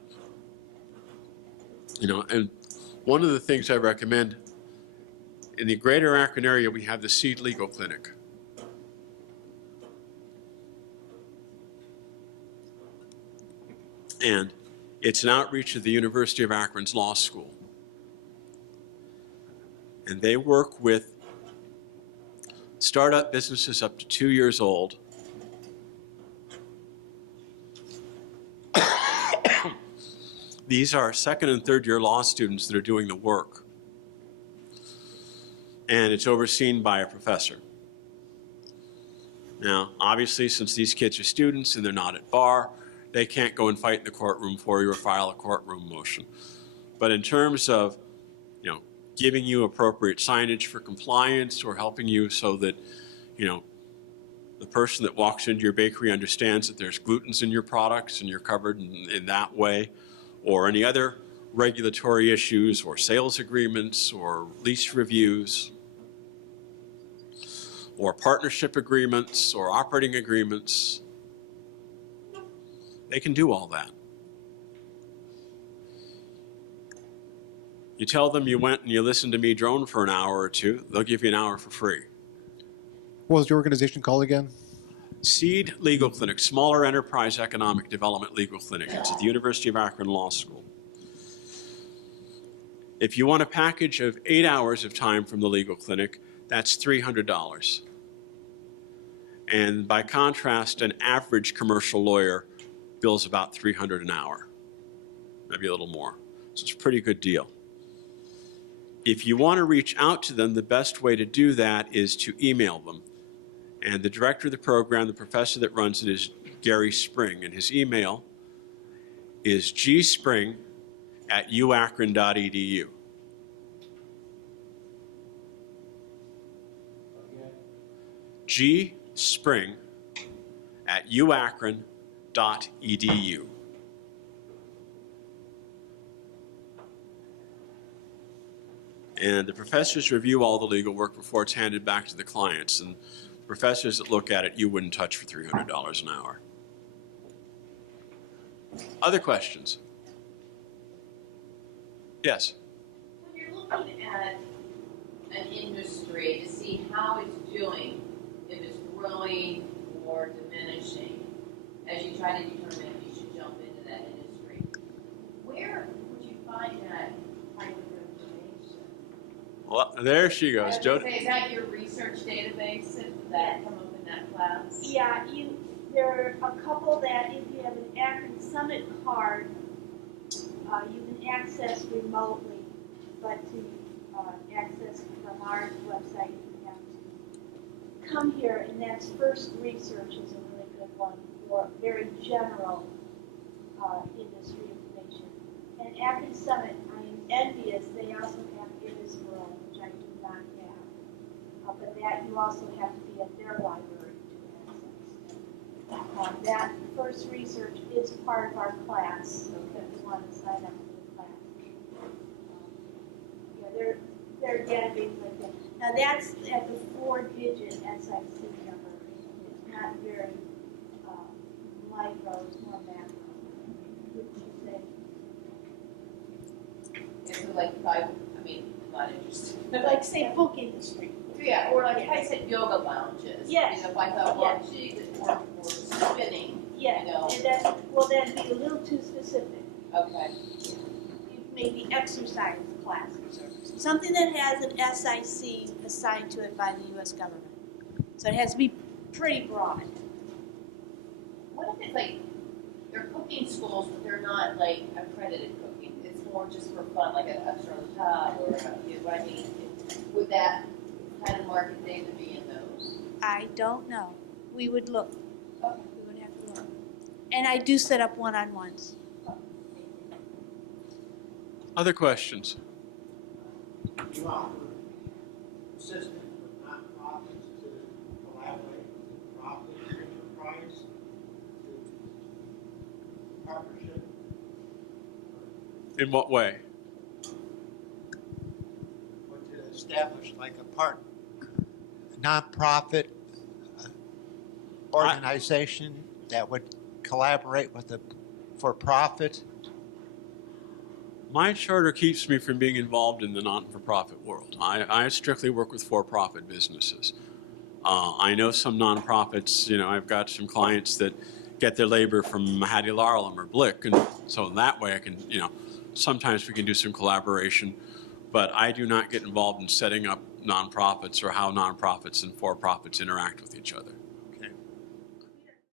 and one of the things I recommend, in the greater Akron area, we have the Seed Legal Clinic. And it's an outreach of the University of Akron's Law School. And they work with startup businesses up to 2 years old. These are second and third year law students that are doing the work. And it's overseen by a professor. Now, obviously, since these kids are students and they're not at bar, they can't go and fight in the courtroom for you or file a courtroom motion. But in terms of, giving you appropriate signage for compliance or helping you so that, the person that walks into your bakery understands that there's glutens in your products and you're covered in that way, or any other regulatory issues or sales agreements or lease reviews or partnership agreements or operating agreements. They can do all that. You tell them you went and you listened to me drone for an hour or two, they'll give you an hour for free. What was your organization called again? Seed Legal Clinic, Smaller Enterprise Economic Development Legal Clinic. It's at the University of Akron Law School. If you want a package of 8 hours of time from the legal clinic, that's $300. And by contrast, an average commercial lawyer bills about $300 an hour, maybe a little more. So it's a pretty good deal. If you want to reach out to them, the best way to do that is to email them. And the director of the program, the professor that runs it, is Gary Spring, and his email is gspring@uakron.edu. gspring@uakron.edu. And the professors review all the legal work before it's handed back to the clients. And professors that look at it, you wouldn't touch for $300 an hour. Other questions? Yes? When you're looking at an industry to see how it's doing, if it's growing or diminishing, as you try to determine if you should jump into that industry, where would you find that type of information? Well, there she I goes. was Joe. gonna say, is that your research database that come up in that class? Yeah, there are a couple that if you have an Akron Summit card, you can access remotely, but to access from our website, you have to come here, and that's First Research is a really good one for very general industry information. And Akron Summit, I am envious, they also have It Is World, which I do not have. But that you also have to be at their library to access. That First Research is part of our class, so if you want to sign up for the class. Yeah, they're database like that. Now that's at the 4-digit SIC number. It's not very micro, it's more macro. Would you say? And so like if I'm not interested. Like say book industry. Yeah, or like I said, yoga lounges. Yes. You know, if I thought, well, geez, it's more spinning. Yeah, You know. and that, well, that'd be a little too specific. Okay. Maybe exercise class or something. Something that has an SIC assigned to it by the U.S. government. So it has to be pretty broad. What if it's like, they're cooking schools, but they're not like accredited cooking? It's more just for fun, like a Hudson on the top, or, you know what I mean? Would that kind of market data be in those? I don't know. We would look. Okay. We would have to look. And I do set up one-on-ones. Other questions? You offer assistance with nonprofits to collaborate with profit enterprise to partnership. In what way? Or to establish like a nonprofit organization that would collaborate with a for-profit. My charter keeps me from being involved in the not-for-profit world. I strictly work with for-profit businesses. I know some nonprofits, you know, I've got some clients that get their labor from Hattie Larlam or Blick, and so that way I can, you know, sometimes we can do some collaboration, but I do not get involved in setting up nonprofits or how nonprofits and for-profits interact with each other.